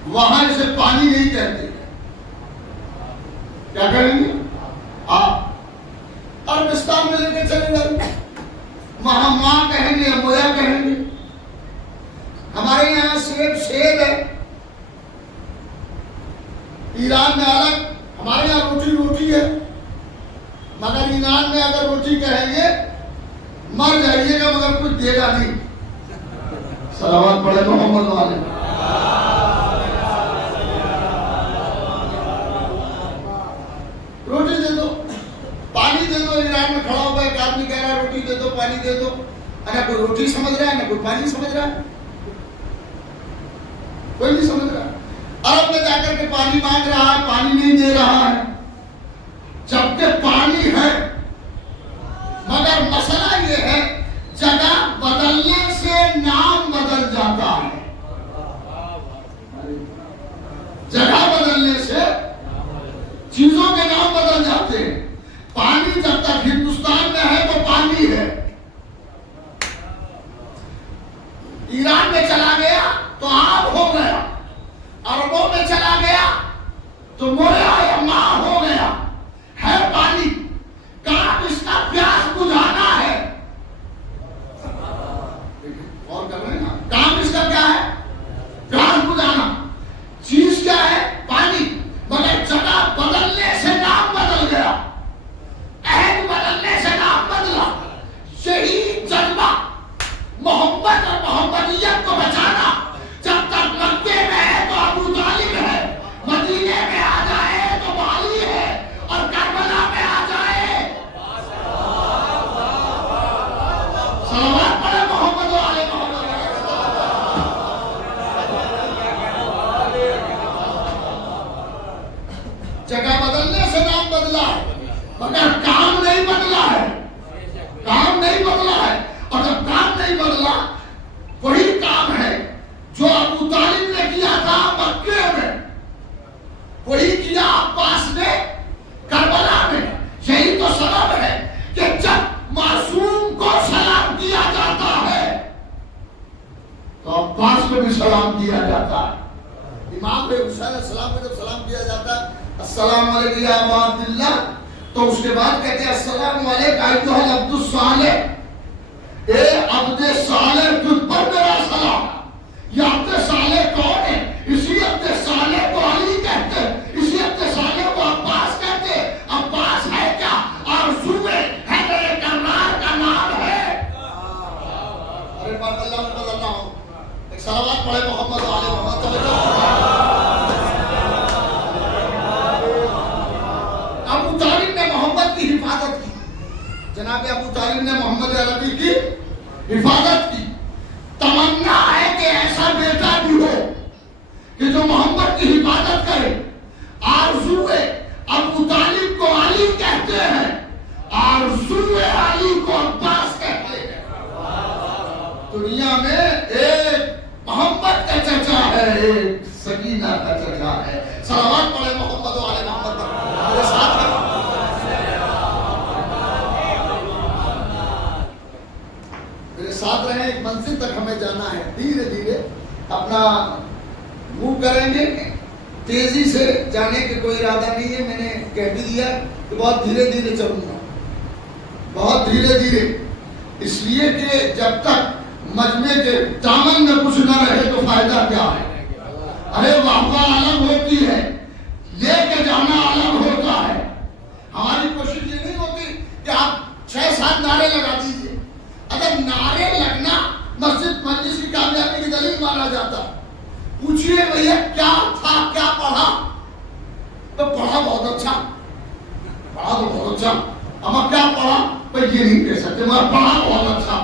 وہاں اسے پانی نہیں کہتے. کیا کہیں گے؟ آپ عربستان میں لے کے چلے جائیں گے، وہاں ماں کہیں گے، مویا کہیں گے. ہمارے یہاں سیب ہے، ایران میں الگ. ہمارے یہاں روٹی ہے. مگر ایران میں اگر روٹی کہیں گے مر جائیے گا مگر کچھ دے گا نہیں. صلوات پڑھے محمد والے. روٹی دے دو, پانی دے دو. ایران میں کھڑا ہوا ایک آدمی کہہ رہا ہے روٹی دے دو, پانی دے دو. نہ کوئی روٹی سمجھ رہا ہے, نہ کوئی پانی سمجھ رہا ہے, کوئی نہیں سمجھ رہا. عرب میں جا کر کے پانی مانگ رہا ہے, پانی نہیں دے رہا ہے, جبکہ پانی ہے. مگر مسئلہ یہ ہے جگہ بدلنے سے نام بدل جاتا ہے. جگہ بدلنے سے چیزوں کے نام بدل جاتے ہیں. پانی جب تک ہندوستان میں ہے تو پانی ہے, ایران میں چلا گیا تو آب ہو گیا, عربوں میں چلا گیا تو مویا یا ماں ہو گیا. ہے پانی, کام اس کا پیاس بجھانا ہے. اور کر رہے ہیں نا, کام اس کا کیا ہے؟ پیاس بجھانا. چیز کیا ہے؟ پانی. مگر جگہ بدلنے سے نام بدل گیا, عہد بدلنے سے نام بدلا. یہی جذبہ محبت اور محمدیت کو بچانا. جب تک مکے میں ہے تو ابو طالب ہے, مدینے میں آ جائے تو علی ہے, اور کربلا میں آ جائے صلوات پڑھے محمد و آل محمد. جگہ بدلنے سے نام بدلا ہے مگر کام نہیں بدلا ہے. کام نہیں بدلا ہے, اور جب کام نہیں بدلا وہی کام ہے جو ابو طالب نے کیا تھا مکے میں, وہی کیا عباس نے کربلا میں. یہی تو سبب ہے کہ جب معصوم کو سلام کیا جاتا ہے تو عباس کو بھی سلام کیا جاتا ہے. امام حسین علیہ السلام کو جب سلام کیا جاتا ہے السلام علیکم یا ابا عبداللہ, تو اس کے بعد کہتے ہیں السلام علیکم ایھا العبد الصالح, اے عبد صالح تجھ پر میرا سلام. یہ عبد صالح کون ہے؟ اسی عبد صالح کو علی کہتے ہیں, اسی عبد صالح کو عباس کہتے ہیں. عباس ہے کیا؟ آرزو ہے میرے کرار کا نام ہے. ارے بات اللہ میں بدلنا ہو, ایک صلوات پڑھے محمد و آل محمد. ابو طالب نے محمد کی حفاظت کی, جناب ابو طالب نے محمد عربی کی حفاظت کی. تمنا ہے کہ ایسا بیٹا بھی ہو کہ جو محمد کی حفاظت کرے. آرزو ابو طالب کو علی کہتے ہیں, آرزو علی کو عباس کہتے ہیں. دنیا میں ایک محمد کا چچا ہے, ایک سکینہ کا چچا ہے. صلوات پڑھے محمد و آل محمد پر. میرے ساتھ ہے, میرے ساتھ رہیں. ایک منزل تک ہمیں جانا ہے, دھیرے دھیرے اپنا منہ کریں گے. تیزی سے جانے کا کوئی ارادہ نہیں ہے, میں نے کہہ بھی دیا کہ بہت دھیرے دھیرے چلوں گا, بہت دھیرے دھیرے. اس لیے کہ جب تک مجمع کے دامن میں کچھ نہ رہے تو فائدہ کیا ہے. ارے واہ الگ ہوتی ہے, لے کے جانا الگ ہوتا ہے. ہماری کوشش یہ نہیں ہوتی کہ آپ 6-7 نعرے لگا دیجیے. اگر نعرے لگنا مسجد مجلس کی کامیابی کی دلیل مانا جاتا, پوچھئے بھیا کیا تھا, کیا پڑھا, تو پڑھا بہت اچھا, پڑھا تو بہت اچھا. اما کیا پڑھا, بھائی یہ نہیں کہہ سکتے مگر پڑھا بہت اچھا.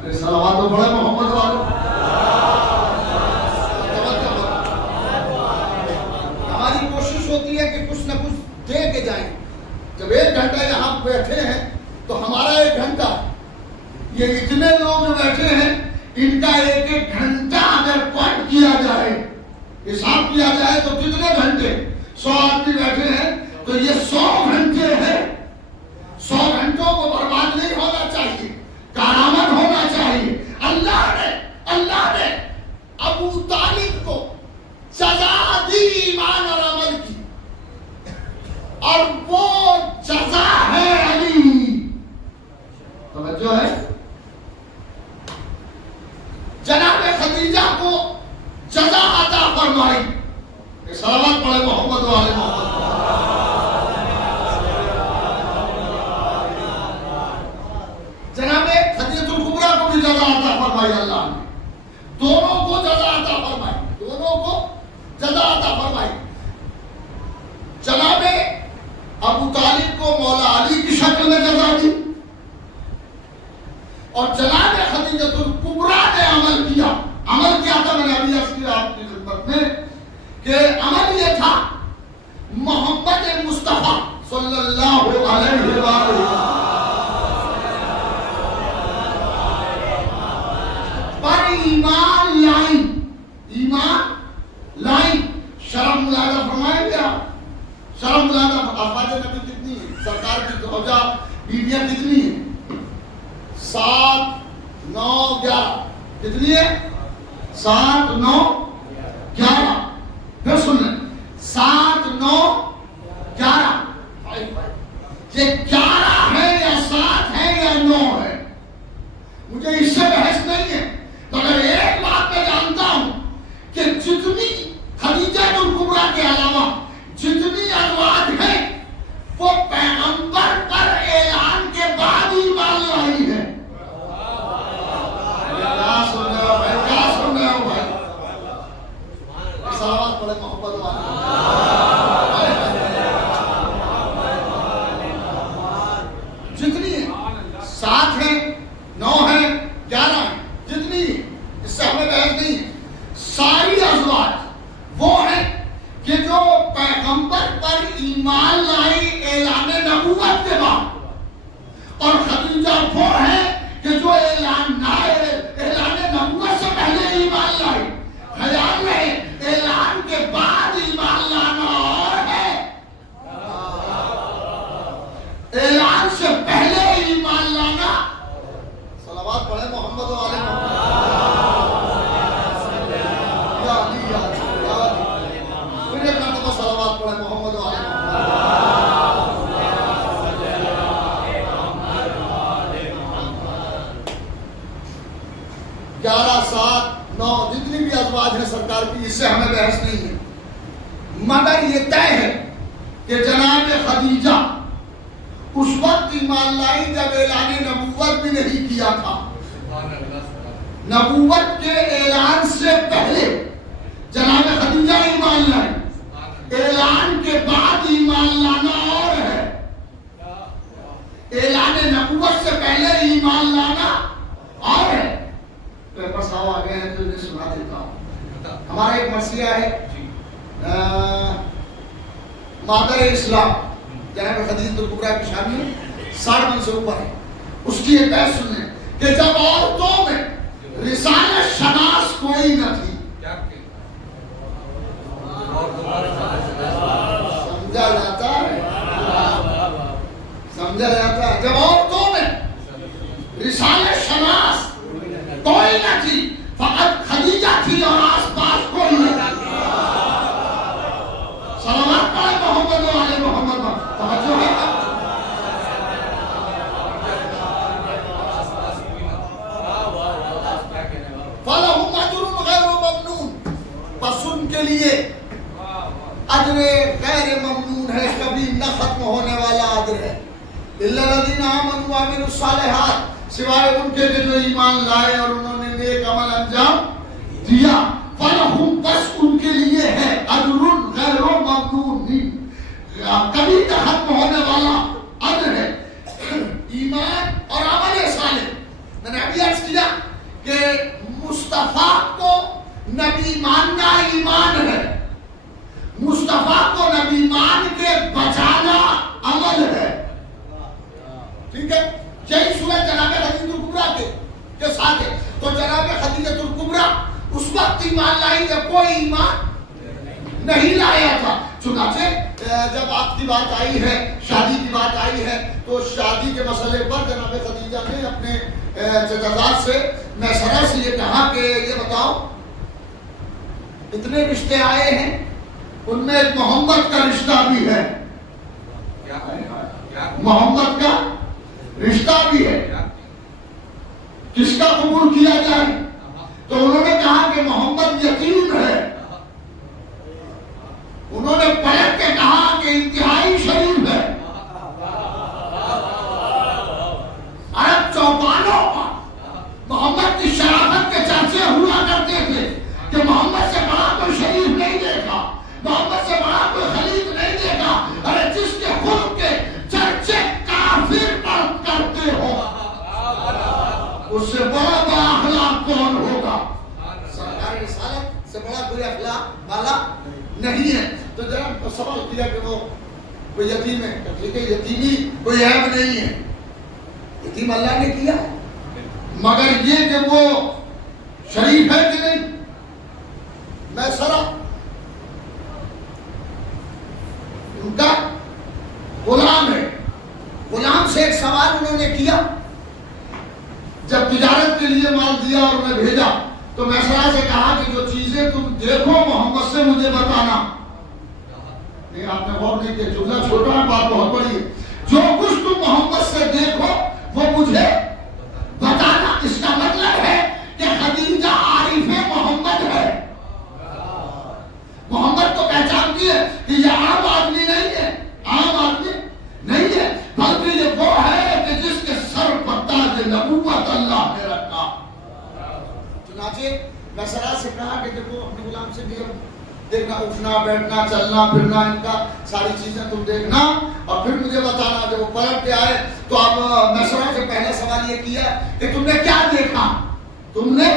ارے صلوات تو پڑھے محمد والے. ہماری کوشش ہوتی ہے کہ کچھ نہ کچھ دے کے جائیں. جب 1 گھنٹہ یہاں بیٹھے ہیں تو ہمارا 1 گھنٹہ, یہ اتنے لوگ بیٹھے ہیں ان کا 1-1 گھنٹہ اگر پوائنٹ کیا جائے, حساب کیا جائے تو کتنے گھنٹے. 100 آدمی بیٹھے ہیں تو یہ 100 گھنٹے ہیں. 100 گھنٹوں کو برباد نہیں ہونا چاہیے, کارآمد ہونا چاہیے. اللہ نے ابو طالب کو سزا دی ایمان اور عمل کی, اور وہ جزا ہے علی. توجہ ہے, جناب خدیجہ کو جزا عطا فرمائی. صلوات پڑھے محمد و آل محمد. جزا عطا فرمائی. جناب ابو طالب کو مولا علی کی شکل میں جزا دی اور جناب خدیجہ الکبریٰ نے عمل کیا. عمل کیا تھا؟ میں نے ابھی عرض کیا آپ کی خدمت میں کہ عمل یہ تھا محمد مصطفیٰ صلی اللہ علیہ وآلہ پر ایمان لائی. ایمان لائی. شرم ملاحظہ فرمائیں گے آپ؟ شرم ملاحظہ ازواج نبی کتنی ہے؟ سرکار کی زوجہ بیویاں کتنی ہیں؟ 7 9 11. کتنی ہے؟ 7 9 11. پھر سن لیں 7 9 11. یہ 11 ہے یا 7 ہے یا 9 ہے؟ مجھے اس سے بحث نہیں ہے، مگر ایک بات میں جانتا ہوں کہ جتنی خدیجہ الکبریٰ کے علاوہ جتنی ازواج ہیں وہ پیغمبر پر اعلان کے بعد ایمان لائی ہے. کیا سن رہے ہو بھائی؟ کیا سن رہے ہو بھائی؟ صلوات پڑھے محمد والے. جتنی 7 ہیں 9 ہیں 11 ہیں، جتنی اس سے ہمیں بحث نہیں ہے. ساری ازواج وہ ہیں کہ جو پیغمبر پر ایمان لائی اعلان نبوت کے بعد، اور خدیجہ وہ ہے کہ جو اعلان نبوت سے پہلے ایمان لائی. خیال رہے اعلان کے بعد ایمان لانا اور ہے، اعلان سے پہلے ایمان لانا. صلوات پڑھے محمد والے محمد. صلوات پڑھے محمد والے محمد. 11 7 9 جتنی بھی ازواج ہیں سرکار کی، اس سے ہمیں بحث نہیں ہے، مگر یہ طے ہے کہ جناب خدیجہ اس وقت ایمان لائی جب اعلان نبوت بھی نہیں کیا تھا. نبوت کے اعلان سے پہلے جناب خدیجہ ایمان لائی. اعلان کے بعد ایمان لانا اور ہے، اعلان نبوت سے پہلے ایمان لانا اور ہے. پیپرز آ گئے ہیں تو انہیں سنا دیتا ہوں. ہمارا ایک مرثیہ ہے مادر اسلام جناب خدیجہ الکبریٰ کی شان میں 60 من سے اوپر ہے. اس کی ایک بحث سنیں کہ جب عورتوں میں رسالت شناس کوئی نہ تھی. سمجھا جاتا ہے؟ سمجھا جاتا ہے. جب عورتوں میں رسالت شناس کوئی نہ تھی، فقط خدیجہ تھی اور آس پاس کوئی نہ تھی. صلوات پڑھے محمد والے محمد. توجہ ہے؟ فَلَهُمْ أَجْرٌ غَيْرُ مَمْنُونٍ. پس ان کے لیے اجر غیر ممنون ہے، کبھی نہ ختم ہونے والا اجر ہے. إِلَّا الَّذِينَ آمَنُوا وَعَمِلُوا الصَّالِحَاتِ. سوائے ان کے جو ایمان لائے اور انہوں نے نیک عمل انجام دیا. فَلَهُمْ بس ان کے لیے ہے اجر غیر ممنون، کبھی نہ ختم ہونے والا اجر ہے. ایمان اور عمل صالح. میں نے ابھی عرض کیا کہ مصطفیٰ کو نبی ماننا ایمان ہے، مصطفیٰ کو نبی مان کے بچانا عمل ہے. ٹھیک ہے؟ یہی صورت جناب خدیجہ الکبریٰ کے ساتھ ہے. تو جناب خدیجہ الکبریٰ اس وقت ایمان لائی جب کوئی ایمان نہیں لایا تھا. چنانچہ جب آپ کی بات آئی ہے، شادی کی بات آئی ہے، تو شادی کے مسئلے پر جناب خدیجہ نے اپنے جدازات سے میسرہ سے یہ کہا کہ یہ بتاؤ اتنے رشتے آئے ہیں، ان میں ایک محمد کا رشتہ بھی ہے. محمد کا رشتہ بھی ہے، کس کا قبول کیا جائے؟ تو انہوں نے کہا کہ محمد یتیم ہے. انہوں نے پلٹ کے کہا کہ انتہائی شریف ہے. عرب چوپانوں پر محمد کی شرافت کے چرچے ہوا کرتے تھے کہ محمد سے بڑا کوئی شریف نہیں دیکھا. نہیں ہے. تو جناب سوال کیا کہ وہ کوئی یتیم ہے. ٹھیک ہے یتیمی کوئی عیب نہیں ہے, یتیم اللہ نے کیا, مگر یہ کہ وہ شریف ہے کہ نہیں. میں سرا ان کا غلام ہے. غلام سے ایک سوال انہوں نے کیا جب تجارت کے لیے مال دیا اور انہیں بھیجا تو میسرا سے کہا کہ جو چیزیں تم دیکھو محمد سے مجھے بتانا. نہیں آپ نے غور نہیں کیا, جملہ چھوٹا ہے بات بہت بڑی ہے. جو کچھ تم محمد سے دیکھو وہ مجھے بتانا. اس کا مطلب ہے کہ خدیجہ عارف محمد ہے, محمد کو پہچانتی ہے کہ یہ عام آدمی نہیں ہے, عام آدمی نہیں ہے, بلکہ یہ وہ ہے کہ جس کے سر پر تاج نبوت اللہ نے رکھا. چنانچہ میسرا سے کہا کہ دیکھو اپنے غلام سے بھی دیکھنا, اٹھنا بیٹھنا چلنا پھرنا ان کا ساری چیزیں تم دیکھنا اور پھر مجھے بتانا. جب وہ پلٹ کے آئے تو اب میسرا سے پہلا سوال یہ کیا کہ تم نے کیا دیکھا, تم نے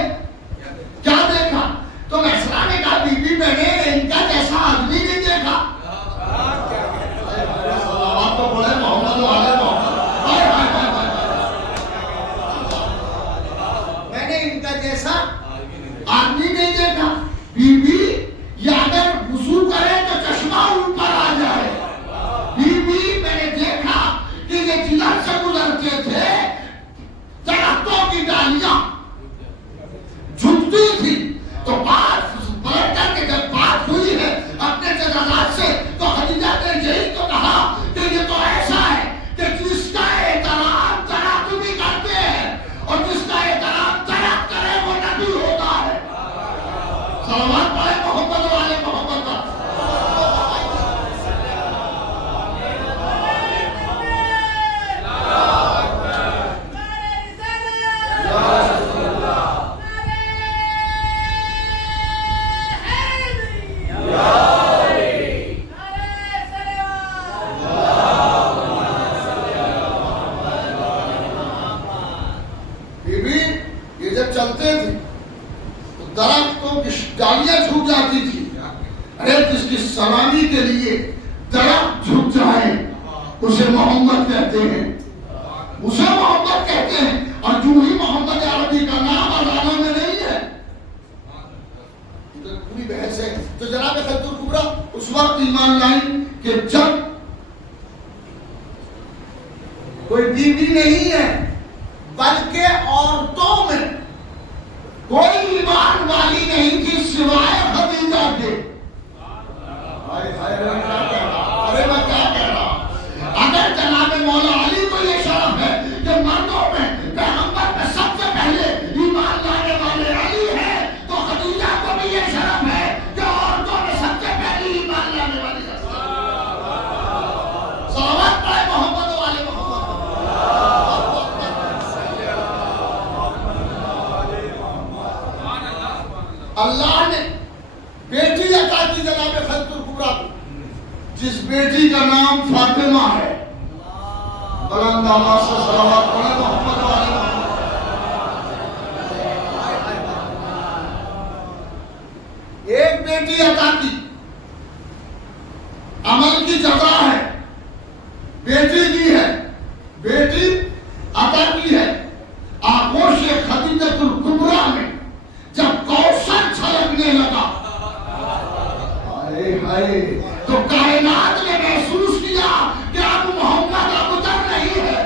کیا دیکھا. تو میسرا نے کہا بی بی میں نے ان کا جیسا آدمی نہیں دیکھا. آپ تو بڑے محمد والے میں نے ان کا جیسا آدمی نہیں دیکھا. بی بی یا اگر وضو کرے تو چشمہ اوپر آ جائے. بی بی میں نے دیکھا کہ یہ جدھر سے گزرتے تھے درختوں کی ڈالیاں جھکتی تھی. تو بات پلٹ کر کے جب بات ہوئی ہے اپنے جدازات سے تو خدیجہ نے یہی تو کہا کہ یہ تو ایسا ہے کہ جس کا احترام درخت بھی کرتے ہیں اور جس کا احترام درخت کرے وہ نبی ہوتا ہے. صلوات پڑھے محمد والے محمد کا. چلتے تھے تو درختوں کی ڈالیاں جھک جاتی تھی. ارے جس کی سلامی کے لیے درخت جھک جائے اسے محمد کہتے ہیں, اسے محمد کہتے ہیں. اور جو ہی محمد عربی کا نام اذانوں میں نہیں ہے, پوری بحث ہے. تو جناب خط الکبریٰ اس وقت ایمان لائیں کہ جب کوئی بیوی نہیں ہے بلکہ عورتوں میں کوئی ایمان والی نہیں تھی سوائے خدیجہ کے. ارے میں کیا کہہ رہا, اگر جناب مولا علی کو یہ شرف ہے کہ مردوں میں پیغمبر میں سب سے پہلے ایمان لانے والے علی ہیں تو خدیجہ کو بھی یہ شرف ہے کہ عورتوں میں سب سے پہلے ایمان لانے والی. صلوات پڑھے محمد والے محمد. اللہ نے بیٹی عطا کی جناب خط الکبریٰ کو, جس بیٹی کا نام فاطمہ ہے. بلند آواز سے صلوات پڑھے محمد والے محمد. ایک بیٹی عطا کی, عمل کی جزا ہے, بیٹی کی ہے, بیٹی عطا کی ہے. آغوش خدیجہ الکبریٰ میں جب کوثر چھلکنے لگا تو کائنات نے محسوس کیا کہ اب محمد ابتر نہیں ہے,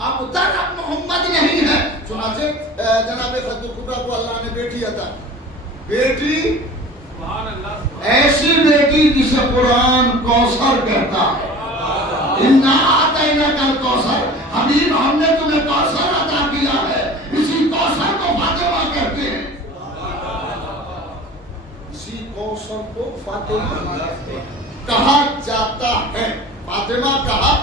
ابتر اب محمد نہیں ہے. چنانچہ جناب خط الکبریٰ کو اللہ نے بیٹی عطا کی. بیٹی ایسی بیٹی جسے قرآن کوثر کہتا ہے. اِنَّا أَعْطَيْنَاكَ الْكَوْثَرَ, حبیب ہم نے تمہیں کوثر عطا کیا ہے. اسی کوثر کو فاطمہ کہتے ہیں. اسی کوثر کو فاطمہ کہا جاتا ہے, فاطمہ کہا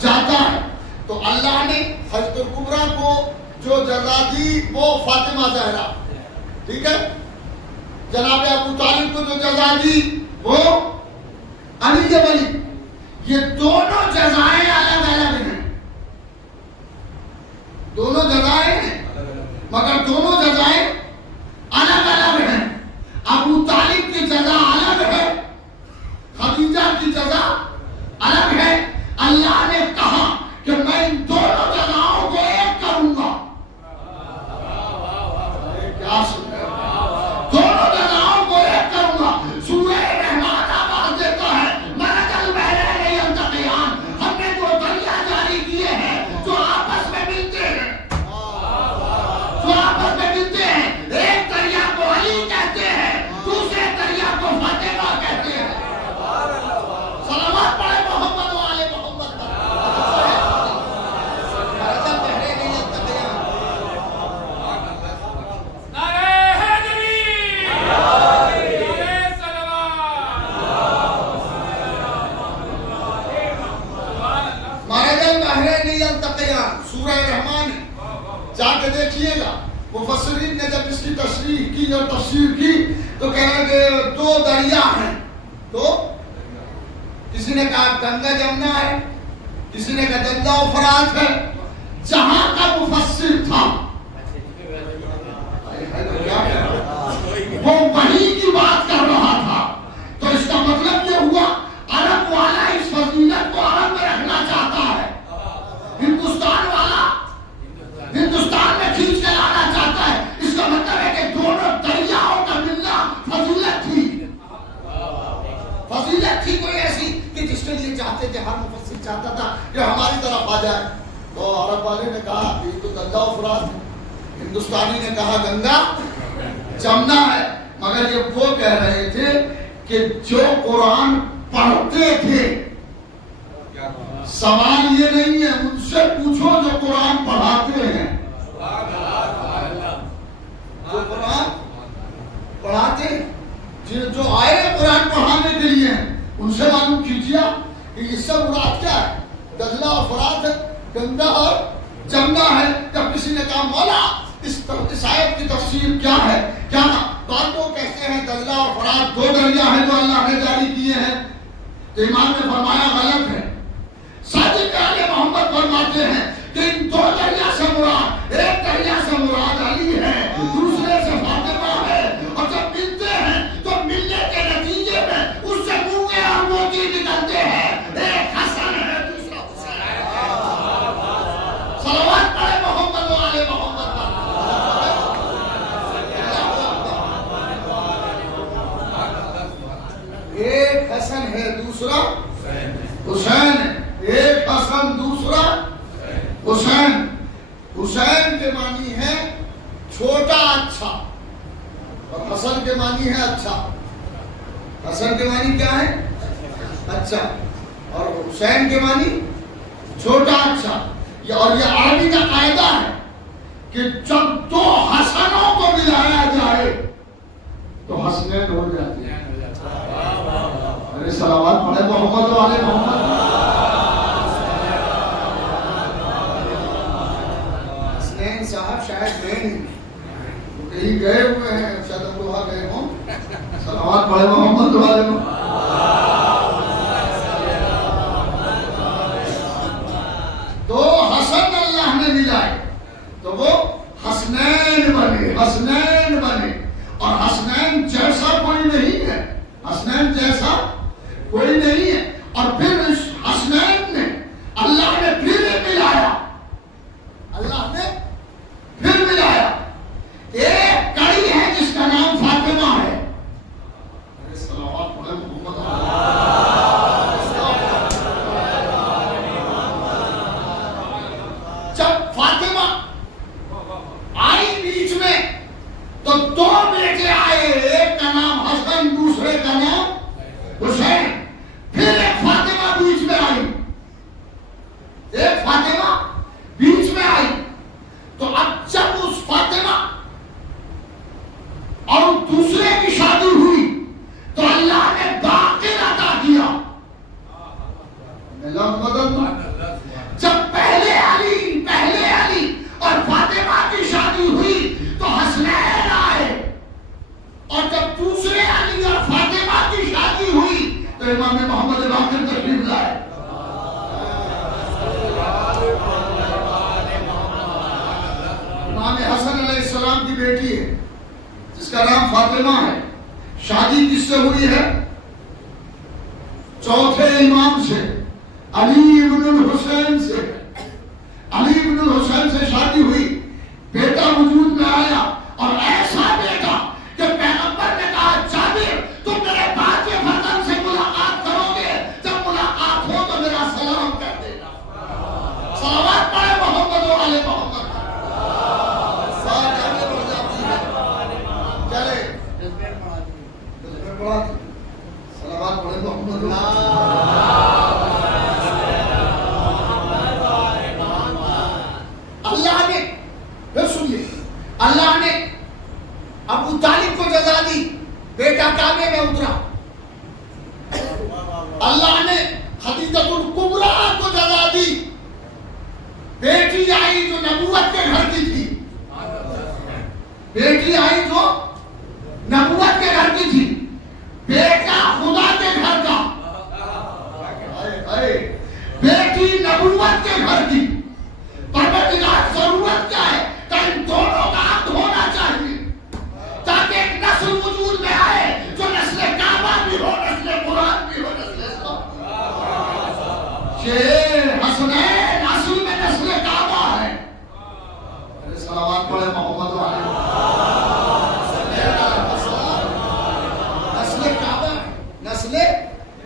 جاتا ہے. تو اللہ نے حضرت الکبریٰ کو جو جزا دی وہ فاطمہ زہرا, ٹھیک ہے. جناب ابو طالب کو جو جزا دی وہ علی ولی. یہ دونوں جزائیں الگ الگ ہیں, دونوں جزائیں ہیں مگر دونوں جزائیں الگ الگ ہیں. ابو کہ دو دریا ہیں. تو کسی نے کہا گنگا جمنا ہے, کسی نے کہا دجلہ و فرات ہے. جہاں کا مفسر تھا وہ وہی کی بات کر رہا تھا. تو اس کا مطلب یہ ہوا عرب والا اس فضیلت کو عرب میں رکھنا چاہتا ہے, ہندوستان والا ہندوستان میں کھینچ کے لانا چاہتا ہے. اس کا مطلب ہے کہ دونوں دریاؤں کا ملنا فضیلت تھی. فضیلت تھی کوئی ایسی کہ جس کے لیے چاہتے تھے, ہر مفسر چاہتا تھا کہ ہماری طرف آ جائے. تو عرب والے نے کہا یہ تو دجلہ و فرات ہے, ہندوستانی نے کہا گنگا جمنا ہے. مگر یہ وہ کہہ رہے تھے کہ جو قرآن پڑھتے تھے, سوال یہ نہیں ہے ان سے پوچھو جو قرآن پڑھاتے ہیں. جو قرآن پڑھاتے ہیں, جو آئے قرآن پڑھانے کے لیے ان سے معلوم کیجیے کہ اس سے مراد کیا ہے. دجلہ و فرات ہے, گنگا اور جمنا ہے. جب کسی نے کہا مولا اس آیت کی تفسیر کیا ہے, کیا بات کو کہتے ہیں دجلہ اور فرات دو دریا ہیں جو اللہ نے جاری کیے ہیں, تو امام نے فرمایا غلط ہے. صادق علیہ محمد فرماتے ہیں کہ ان دو دریا سے مراد, ایک دریا سے مراد علی ہے, دوسرے سے فاطمہ ہے. اور جب ملتے ہیں تو ملنے کے نتیجے میں اس سے مونگے اور موتی نکلتے ہیں. ایک حسن ہے, دوسرا حسین ہے. صلوات پڑھے محمد و آل محمد. ایک حسن ہے دوسرا حسین ہے. ایک حسن دوسرا حسین. حسین کے معنی ہے چھوٹا اچھا, اور حسن کے معنی ہے اچھا. حسن کے معنی کیا ہے؟ اچھا. اور حسین کے معنی چھوٹا اچھا. اور یہ عربی کا قاعدہ ہے کہ جب دو حسنوں کو ملایا جائے تو حسنین ہو جاتے ہیں. ارے صلوات پڑھے محمد و آل محمد. حسنین صاحب شاید گئے نہیں, وہ کہیں گئے ہوئے ہیں, شاید امروہہ گئے ہوں. صلوات پڑھے محمد و آل محمد. دو حسن اللہ نے ملائے تو وہ حسنین بنے, حسنین بنے. اور حسنین جیسا کوئی نہیں ہے, حسنین جیسا کوئی نہیں ہے. اور پھر اس حسنین نے اللہ نے پھر ملایا, اللہ نے پھر ملایا. ایک کڑی ہے جس کا نام فاطمہ ہے. جب فاطمہ آئی بیچ میں تو دو بیٹے آئے, ایک کا نام حسن دوسرے کا نام حسین. پھر ایک فاطمہ بیچ میں آئی, ایک فاطمہ بیچ میں آئی. تو اب جب اس فاطمہ اور دوسرے کی شادی ہوئی تو اللہ نے باقی عطا کیا. جب پہلے علی اور فاطمہ کی شادی ہوئی تو حسنین آئے, اور جب دوسرے علی اور فاطمہ کی شادی ہوئی تو امام محمد باقر تشریف لائے. امام حسن علیہ السلام کی بیٹی ہے جس کا نام فاطمہ ہے. شادی کس سے ہوئی ہے؟ چوتھے امام سے, علی ابن الحسین سے. علی ابن الحسین سے شادی ہوئی, بیٹا وجود میں آیا, اور ایسا بیٹا کہ پیغمبر نے کہا جابر تم میرے بات کے فرزند سے ملاقات کرو گے, جب ملاقات ہو تو میرا سلام کر دینا. صلوات پڑھے محمد و آل محمد. صلوات پڑھے محمد و اللہ نے, پھر سنیے, اللہ نے ابو طالب کو جزا دی, بیٹا کعبے میں اترا. اللہ نے خدیجۃ الکبریٰ کو جزا دی, بیٹی آئی جو نبوت کے گھر کی تھی, بیٹی آئی جو نبوت کے گھر کی تھی، بیٹا خدا کے گھر کا، بیٹی نبوت کے گھر کی۔ پروردگار ضرورت کیا ہے کہ ان دونوں کا عقد ہونا چاہیے تاکہ ایک نسل وجود میں آئے جو نسل کعبہ بھی ہو، نسل قرآن بھی ہو، نسل اسلام۔ شیر حسنین اصل میں نسل کعبہ ہے۔ سلامات پڑھے محمد والے، نسل کعبہ ہے، نسل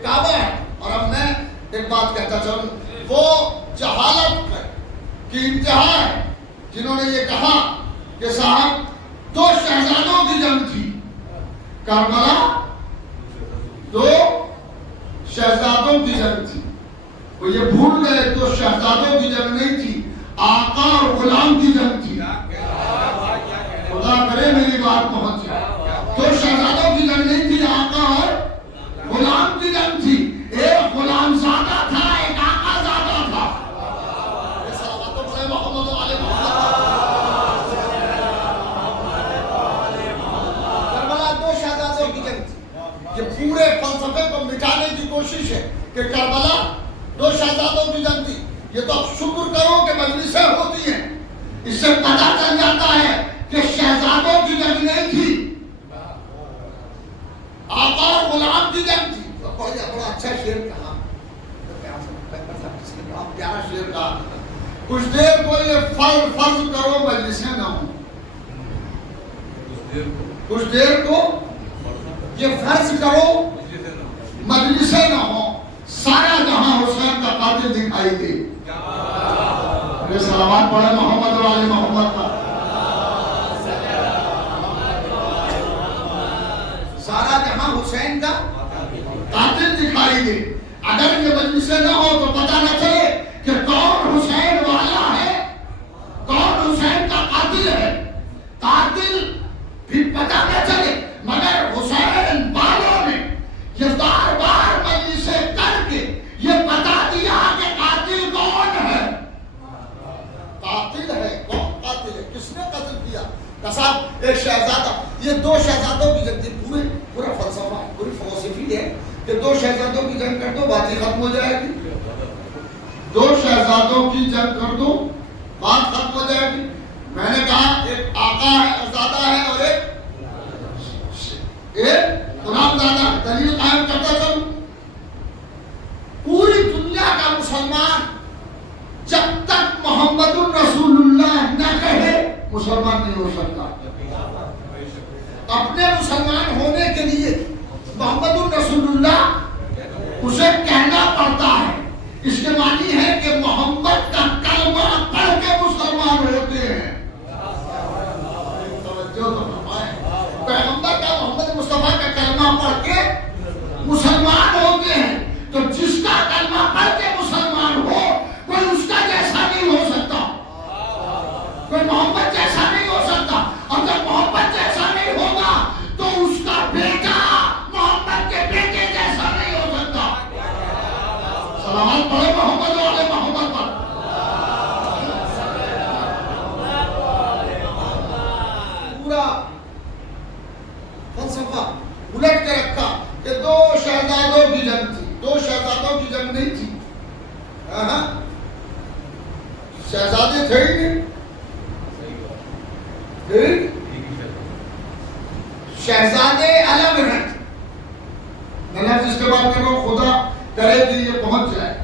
کعبہ ہے۔ اور اب میں ایک بات کہتا چلوں، وہ جہالت کی انتہا ہے جنہوں نے یہ کہا کہ صاحب 2 شہزادوں کی جنگ تھی، کربلا 2 شہزادوں کی جنگ تھی۔ وہ یہ بھول گئے 2 شہزادوں کی جنگ نہیں تھی، آقا اور غلام کی جنگ تھی۔ خدا کرے میری بات پہنچ جائے۔ 2 شہزادوں کی جنگ نہیں تھی، آقا اور غلام کی جنگ تھی۔ ایک غلام زادہ تھا، ایک آقا زادہ تھا۔ کربلا 2 شہزادوں کی جنگ تھی۔ یہ پورے فلسفے کو مٹانے کی کوشش ہے کہ کربلا 2 شہزادوں کی جنگ تھی۔ یہ تو شکر کرو کہ مجلسیں ہوتی ہیں، اس سے پتہ چل جاتا ہے کہ شہزادوں کی جنگ نہیں تھی، آقا اور غلام کی جنگ تھی۔ بڑا اچھا شعر کہا، پیارا شعر کہا، کچھ دیر کو یہ فرض کرو مجلسیں نہ ہوں، کچھ دیر کو یہ فرض کرو مجلسیں نہ ہوں، سارا جہاں حسین کا قاتل دکھائی دے۔ سلامات پڑھے محمد والے محمد کا۔ سارا جہاں حسین کا قاتل دکھائی دے۔ اگر یہ مجلسیں نہ ہو تو پتہ نہ چلے کہ کون حسین والا ہے، کون حسین کا قاتل ہے۔ قاتل بھی پتہ نہ چلے، مگر حسین والوں نے یہ بار بار مجلسیں کر کے یہ بتا دیا کہ قاتل کون ہے۔ قاتل ہے، کون قاتل ہے، کس نے قتل کیا؟ صاحب ایک شہزادہ، یہ 2 شہزادوں کی جنگ تھی۔ پورا فلسفہ، پوری فلسفی ہے کہ 2 شہزادوں کی جنگ کر دو بات ہی ختم ہو جائے گی۔ 2 شہزادوں کی جنگ کر دو بات ختم ہو جائے گی۔ میں نے کہا ایک آقا ہے، زادہ ہے، اور ایک غلام زادہ ہے۔ دلیل قائم کرتا چلوں، پوری دنیا کا مسلمان جب تک محمد الرسول اللہ نہ کہے مسلمان نہیں ہو سکتا۔ اپنے مسلمان ہونے کے لیے محمد الرسول اللہ اسے کہنا پڑتا ہے۔ اس کے معنی ہے کہ محمد کا کلمہ پڑھ کے مسلمان ہوتے ہیں۔ پیغمبر کا، محمد مصطفیٰ کا کلمہ پڑھ کے مسلمان ہوتے ہیں۔ تو جس کا کلمہ پڑھ کے مسلمان ہو کوئی اس کا جیسا نہیں ہو سکتا، کوئی محمد جیسا نہیں ہو سکتا۔ اور جب محمد جیسا نہیں ہوگا تو اس کا بیٹا محمد کے بیٹے جیسا نہیں ہو سکتا۔ سلامات پڑھے محمد والے محمد پر۔ پورا فلسفہ الٹ کے رکھا کہ 2 شہزادوں کی جنگ تھی، 2 شہزادوں کی جنگ نہیں تھی۔ شہزادے تھے ہی نہیں، شہزادے الگ ہیں۔ میں لفظ استعمال کر رہا ہوں، خدا کرے کہ یہ پہنچ جائے۔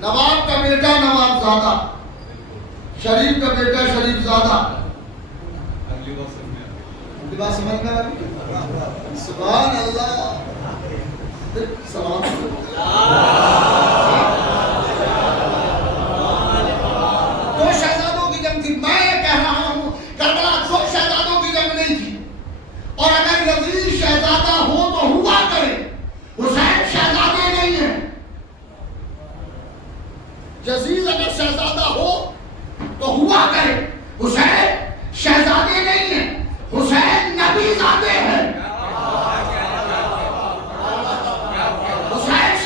نواب کا بیٹا نواب زادہ، شریف کا بیٹا شریف زادہ۔ بات سمجھ میں آ رہی؟ سبحان اللہ، سلام۔ 2 شہزادوں کی جنگ تھی۔ میں یہ کہہ رہا ہوں کربلا 2 شہزادوں کی جنگ نہیں تھی۔ اور اگر یزید شہزادہ ہو تو ہوا کرے، حسین شہزادے نہیں ہیں۔ یزید اگر شہزادہ ہو تو ہوا کرے، حسین شہزادے نہیں ہیں، حسین نبی زادے ہیں۔ حسین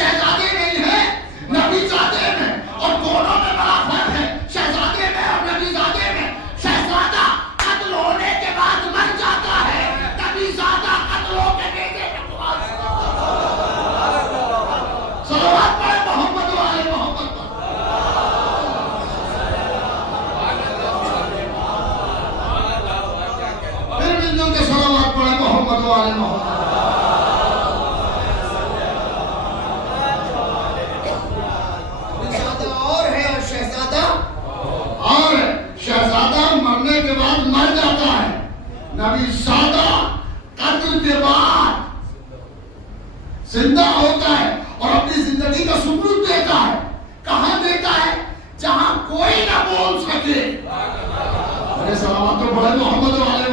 زندہ ہوتا ہے اور اپنی زندگی کا ثبوت دیتا ہے. کہاں دیتا ہے؟ جہاں کوئی نہ بول سکے. ارے سلامات تو بڑے محمد والے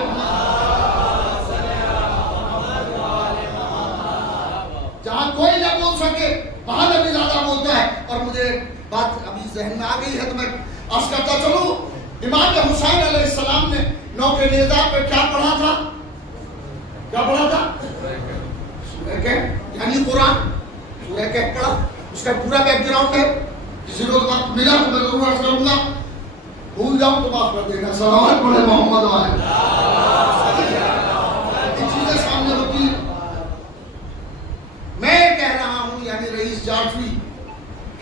جہاں کوئی نہ بول سکے وہاں نبی زیادہ بولتا ہے. اور مجھے بات ابھی ذہن میں آ گئی ہے تو میں عرض کرتا چلوں. امام حسین علیہ السلام نے نوک نیزہ پہ کیا پڑھا تھا؟ کیا پڑھا تھا؟ سورہ کہف یعنی قرآن. سورہ کہف پڑھا. اس کا پورا بیک گراؤنڈ ہے. کسی روز وقت ملا تو میں ضرور عرض کروں گا. بھول جاؤں تو معاف کر دینا. صلوات پڑھے محمد والے. یہ چیزیں سامنے ہوتی ہیں. میں کہہ رہا ہوں یعنی رئیس جعفری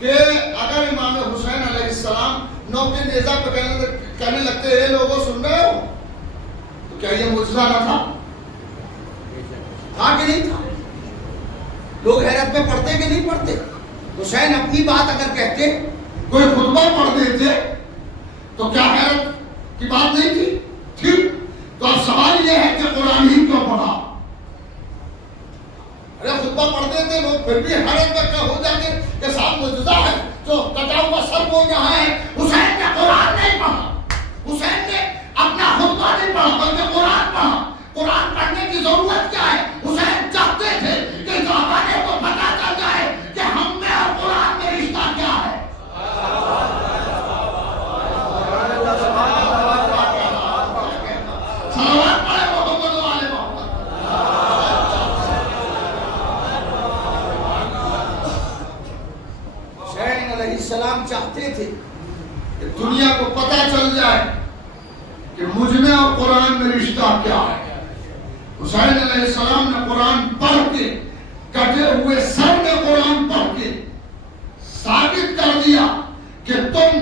کہ اگر امام حسین علیہ السلام نوک نیزہ پہ کہنے لگتے ہیں لوگوں سن رہے ہو تو کیا یہ معجزہ نہ تھا؟ تھا کہ نہیں تھا؟ لوگ حیرت میں پڑھتے کہ نہیں پڑھتے؟ حسین اپنی بات اگر کہتے کوئی خطبہ پڑھ دیتے تو کیا حیرت کی بات نہیں تھی؟ ٹھیک. تو اب سوال یہ ہے کہ قرآن ہی کیوں پڑھا؟ ارے خطبہ پڑھ دیتے لوگ پھر بھی حیرت میں ہو جاتے کہ صاحب معجزہ ہے جو کٹا ہوا سر بول رہا ہے. حسین نے قرآن نہیں پڑھا. حسین نے اپنا خطبہ نہیں پڑھا بلکہ قرآن پڑھا. قرآن پڑھنے کی ضرورت کیا ہے؟ حسین چاہتے تھے کہ زمانے کو پتہ چل جائے کہ ہم میں اور قرآن میں رشتہ کیا ہے. السلام چاہتے تھے کہ دنیا کو پتہ چل جائے کہ مجھ میں اور قرآن میں رشتہ کیا ہے. حسین علیہ السلام نے قرآن پڑھ کے کٹے ہوئے سر میں قرآن پڑھ کے ثابت کر دیا کہ تم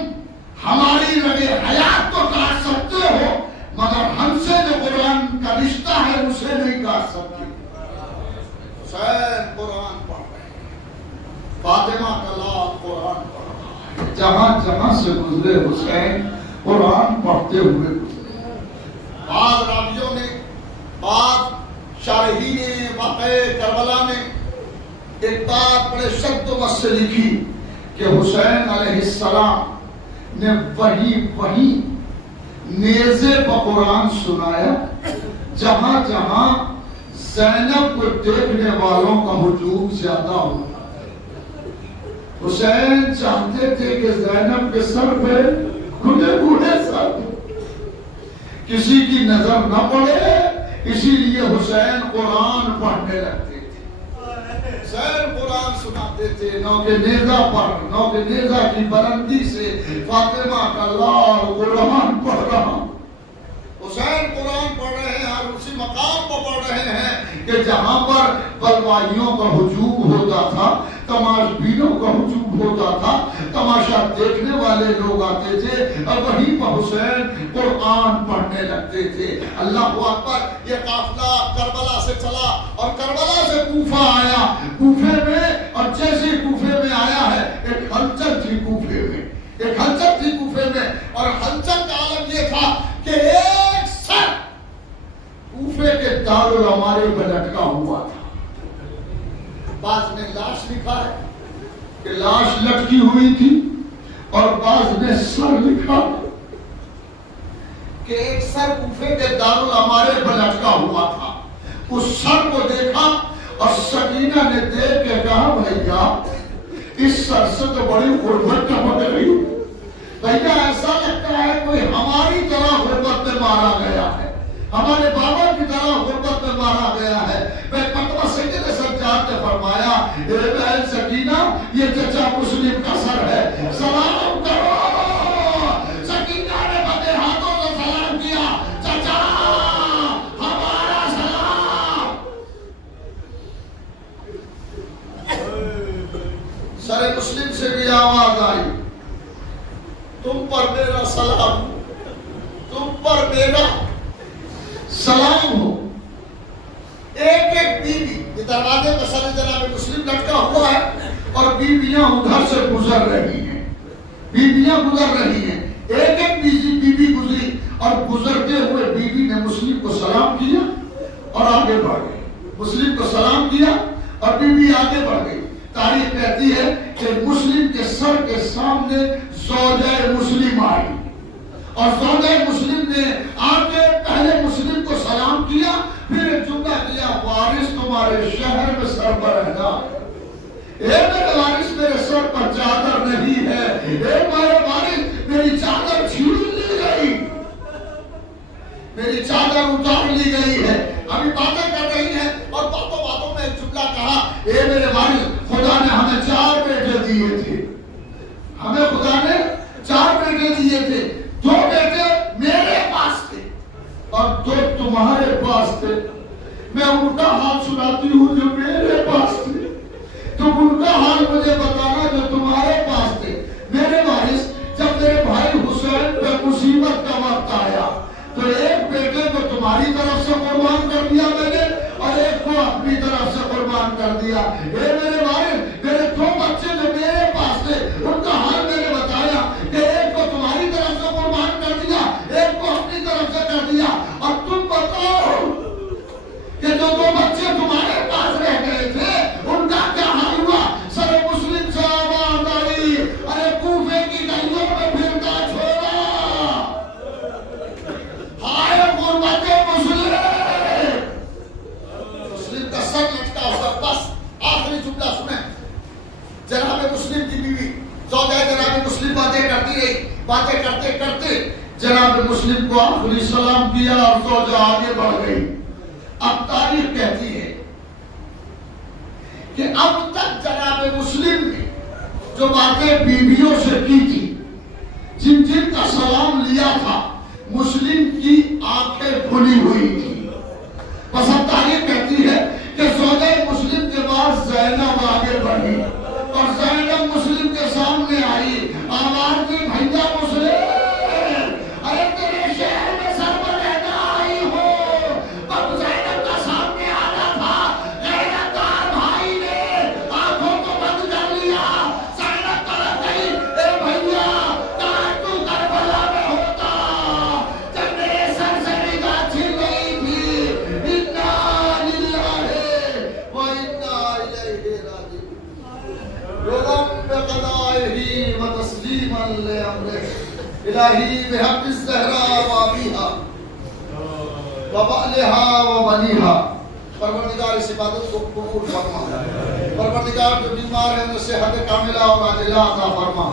ہماری رگے حیات تو کاٹ سکتے ہو مگر ہم سے جو قرآن کا رشتہ ہے اسے نہیں کاٹ سکتے. حسین قرآن پڑھ رہے ہیں. فاطمہ کا لال قرآن پڑھ. جہاں جہاں سے گزرے حسین قرآن پڑھتے ہوئے گزرے. بعض راویوں نے بعض شارحین واقعہ کربلا نے ایک بات بڑے شد و مس سے لکھی کہ حسین علیہ السلام نے وہی نیزے پر قرآن سنایا جہاں جہاں زینب کو دیکھنے والوں کا ہجوم زیادہ ہوا. حسین چاہتے تھے کہ زینب کے سر پہ کھلے ہوئے سر کسی کی نظر نہ پڑے اسی لیے حسین قرآن پڑھنے لگتے تھے. حسین قرآن سناتے تھے نوک نیزہ پر. نوک نیزہ کی بلندی سے فاطمہ کا لال قرآن پڑھ رہا. حسین قرآن پڑھ رہے ہیں اور اسی مقام پر پڑھ رہے ہیں کہ جہاں پر بلوائیوں کا ہجوم ہوتا تھا تماش بینوں کا ہجوم ہوتا تھا تماشا دیکھنے والے لوگ آتے تھے اور وہیں پر حسین قرآن پڑھنے لگتے تھے. اللہ اکبر. یہ قافلہ کربلا سے چلا اور کربلا سے کوفہ آیا. کوفے میں اور جیسے کوفے میں آیا ہے ایک ہلچل تھی کوفے میں. ایک ہلچل تھی کوفے میں اور ہلچل کا عالم یہ تھا کہ ایک سر کوفے کے دارالعمارے پر لٹکا ہوا تھا. بعض نے لاش لکھا ہے کہ لاش لٹکی ہوئی تھی اور بعض نے سر لکھا کہ ایک سر کوفے کے دارالعمارے پر لٹکا ہوا تھا. اس سر کو دیکھا اور سکینہ نے دیکھ کے کہا بھیا اس سر سے تو بڑی غربت ٹپک رہی ہے. بھیا ایسا لگتا ہے کوئی ہماری طرح غربت میں مارا گیا ہے ہمارے بابا کی طرح غربت میں مارا گیا ہے. میں مرتبہ سید سجاد نے فرمایا اے بہن سکینہ یہ چچا مسلم کا سر ہے سلام کرو. سکینہ نے بڑے ہاتھوں سے سلام کیا. چچا ہمارا سلام. سر مسلم سے بھی آواز آئی تم پر میرا سلام تم پر میرا سلام ہو. ایک ایک بیوی یہ دروازے پر سر جناب مسلم لٹکا ہوا ہے اور بیویاں ادھر سے گزر رہی ہیں. بیویاں گزر رہی ہیں. ایک ایک بیوی گزری اور گزرتے ہوئے بیوی نے مسلم کو سلام کیا اور آگے بڑھ گئی. مسلم کو سلام کیا اور بی بی آگے بڑھ گئی. تاریخ کہتی ہے کہ مسلم کے سر کے سامنے زوجہ مسلم آئی اور زوجہ مسلم نے آگے پہلے مسلم کو سلام کیا، پھر ایک جملہ کیا، وارث تمہارے شہر میں سر پر رہنا. اے میرے وارث میرے سر پر چادر نہیں ہے، اے میرے وارث میری چادر چھین لی گئی، میری چادر اتار لی گئی ہے. ابھی باتیں کر رہی ہیں اور باتوں باتوں میں ایک جملہ کہا، اے میرے وارث خدا نے ہمیں 4 بیٹے دیے تھے، ہمیں خدا نے 4 بیٹے دیے تھے، 2 بیٹے میرے پاس تھے اور 2 تمہارے پاس تھے. میں ان کا حال سناتی ہوں جو میرے پاس تھے، تم ان کا حال مجھے بتانا جو تمہارے پاس تھے. میرے وارث جب میرے بھائی حسین پہ مصیبت کا وقت آیا تو ایک بیٹے کو تمہاری طرف سے قربان کر دیا میں نے اور ایک کو اپنی طرف سے قربان کر دیا. اے میرے وارث میرے 2 بچے جو میرے پاس تھے ان کا حال میں نے بتایا کہ ایک کو تمہاری طرف سے قربان کر دیا، ایک کو اپنی طرف سے کر دیا. اور تم بتاؤ کہ جو 2 بچے تمہارے پاس رہ گئے تھے ان کا کیا حال ہوا؟ سر مسلم سے آواز آئی، ارے کوفے کی گلیوں میں پھرتا چھوڑا، ہائے غربت مسلم. مسلم کا سر لٹکا ہوا. بس آخری جملہ سنیں. جناب مسلم کی بیوی زوجہ جناب مسلم باتیں کرتی رہی، باتیں کرتے کرتے جناب مسلم کو آخری سلام کیا اور زوجہ آگے بڑھ گئی. اب تاریخ کہتی ہے کہ اب تک جناب مسلم نے جو باتیں بیویوں سے کی تھی، جن جن کا سلام لیا تھا، مسلم کی آنکھیں کھلی ہوئی تھی. بس اب تاریخ کہتی ہے کہ زوجہ مسلم کے بعد زینب آگے بڑھی اور زینب مسلم کے سامنے آئی، آواز دی، بھیا مسلم ارے تیرے شہر میں سر پر رہنا آئی ہو. اب زینب کا سامنے آنا تھا، غیرتدار بھائی نے آنکھوں کو بند کر لیا. زینب تڑپ گئی، اے بھیا کاش تو کربلا میں ہوتا جب میرے سر سے نگاہ چھن گئی تھی. انا للہ و انا الیہ راجعون. رغم بقضائہ و تسلیما لامرہ الہی بحق الزہراء و ابیہا و بعلہا و بنیہا. پروردگار اس عبادت کو قبول فرما. پروردگار جو بیمار ہے انہیں صحت کاملہ اور عاجلہ عطا فرما.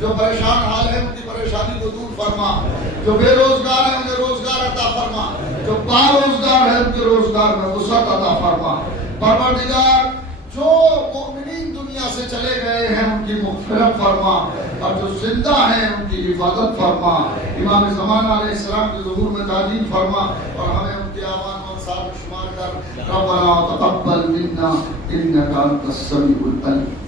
جو پریشان حال ہے ان کی پریشانی کو دور فرما. جو بے روزگار ہے انہیں روزگار عطا فرما. جو با روزگار ہے ان کے روزگار میں وسعت عطا فرما. پروردگار جو مومنین دنیا سے چلے گئے ہیں ان کی مغفرت فرما اور جو زندہ ہیں ان کی حفاظت فرما. امام زمانہ علیہ السلام کے ظہور میں تعظیم فرما اور ہمیں ان کے اعوان و انصار میں شمار کر. ربنا تقبل منا انک انت السمیع العلیم.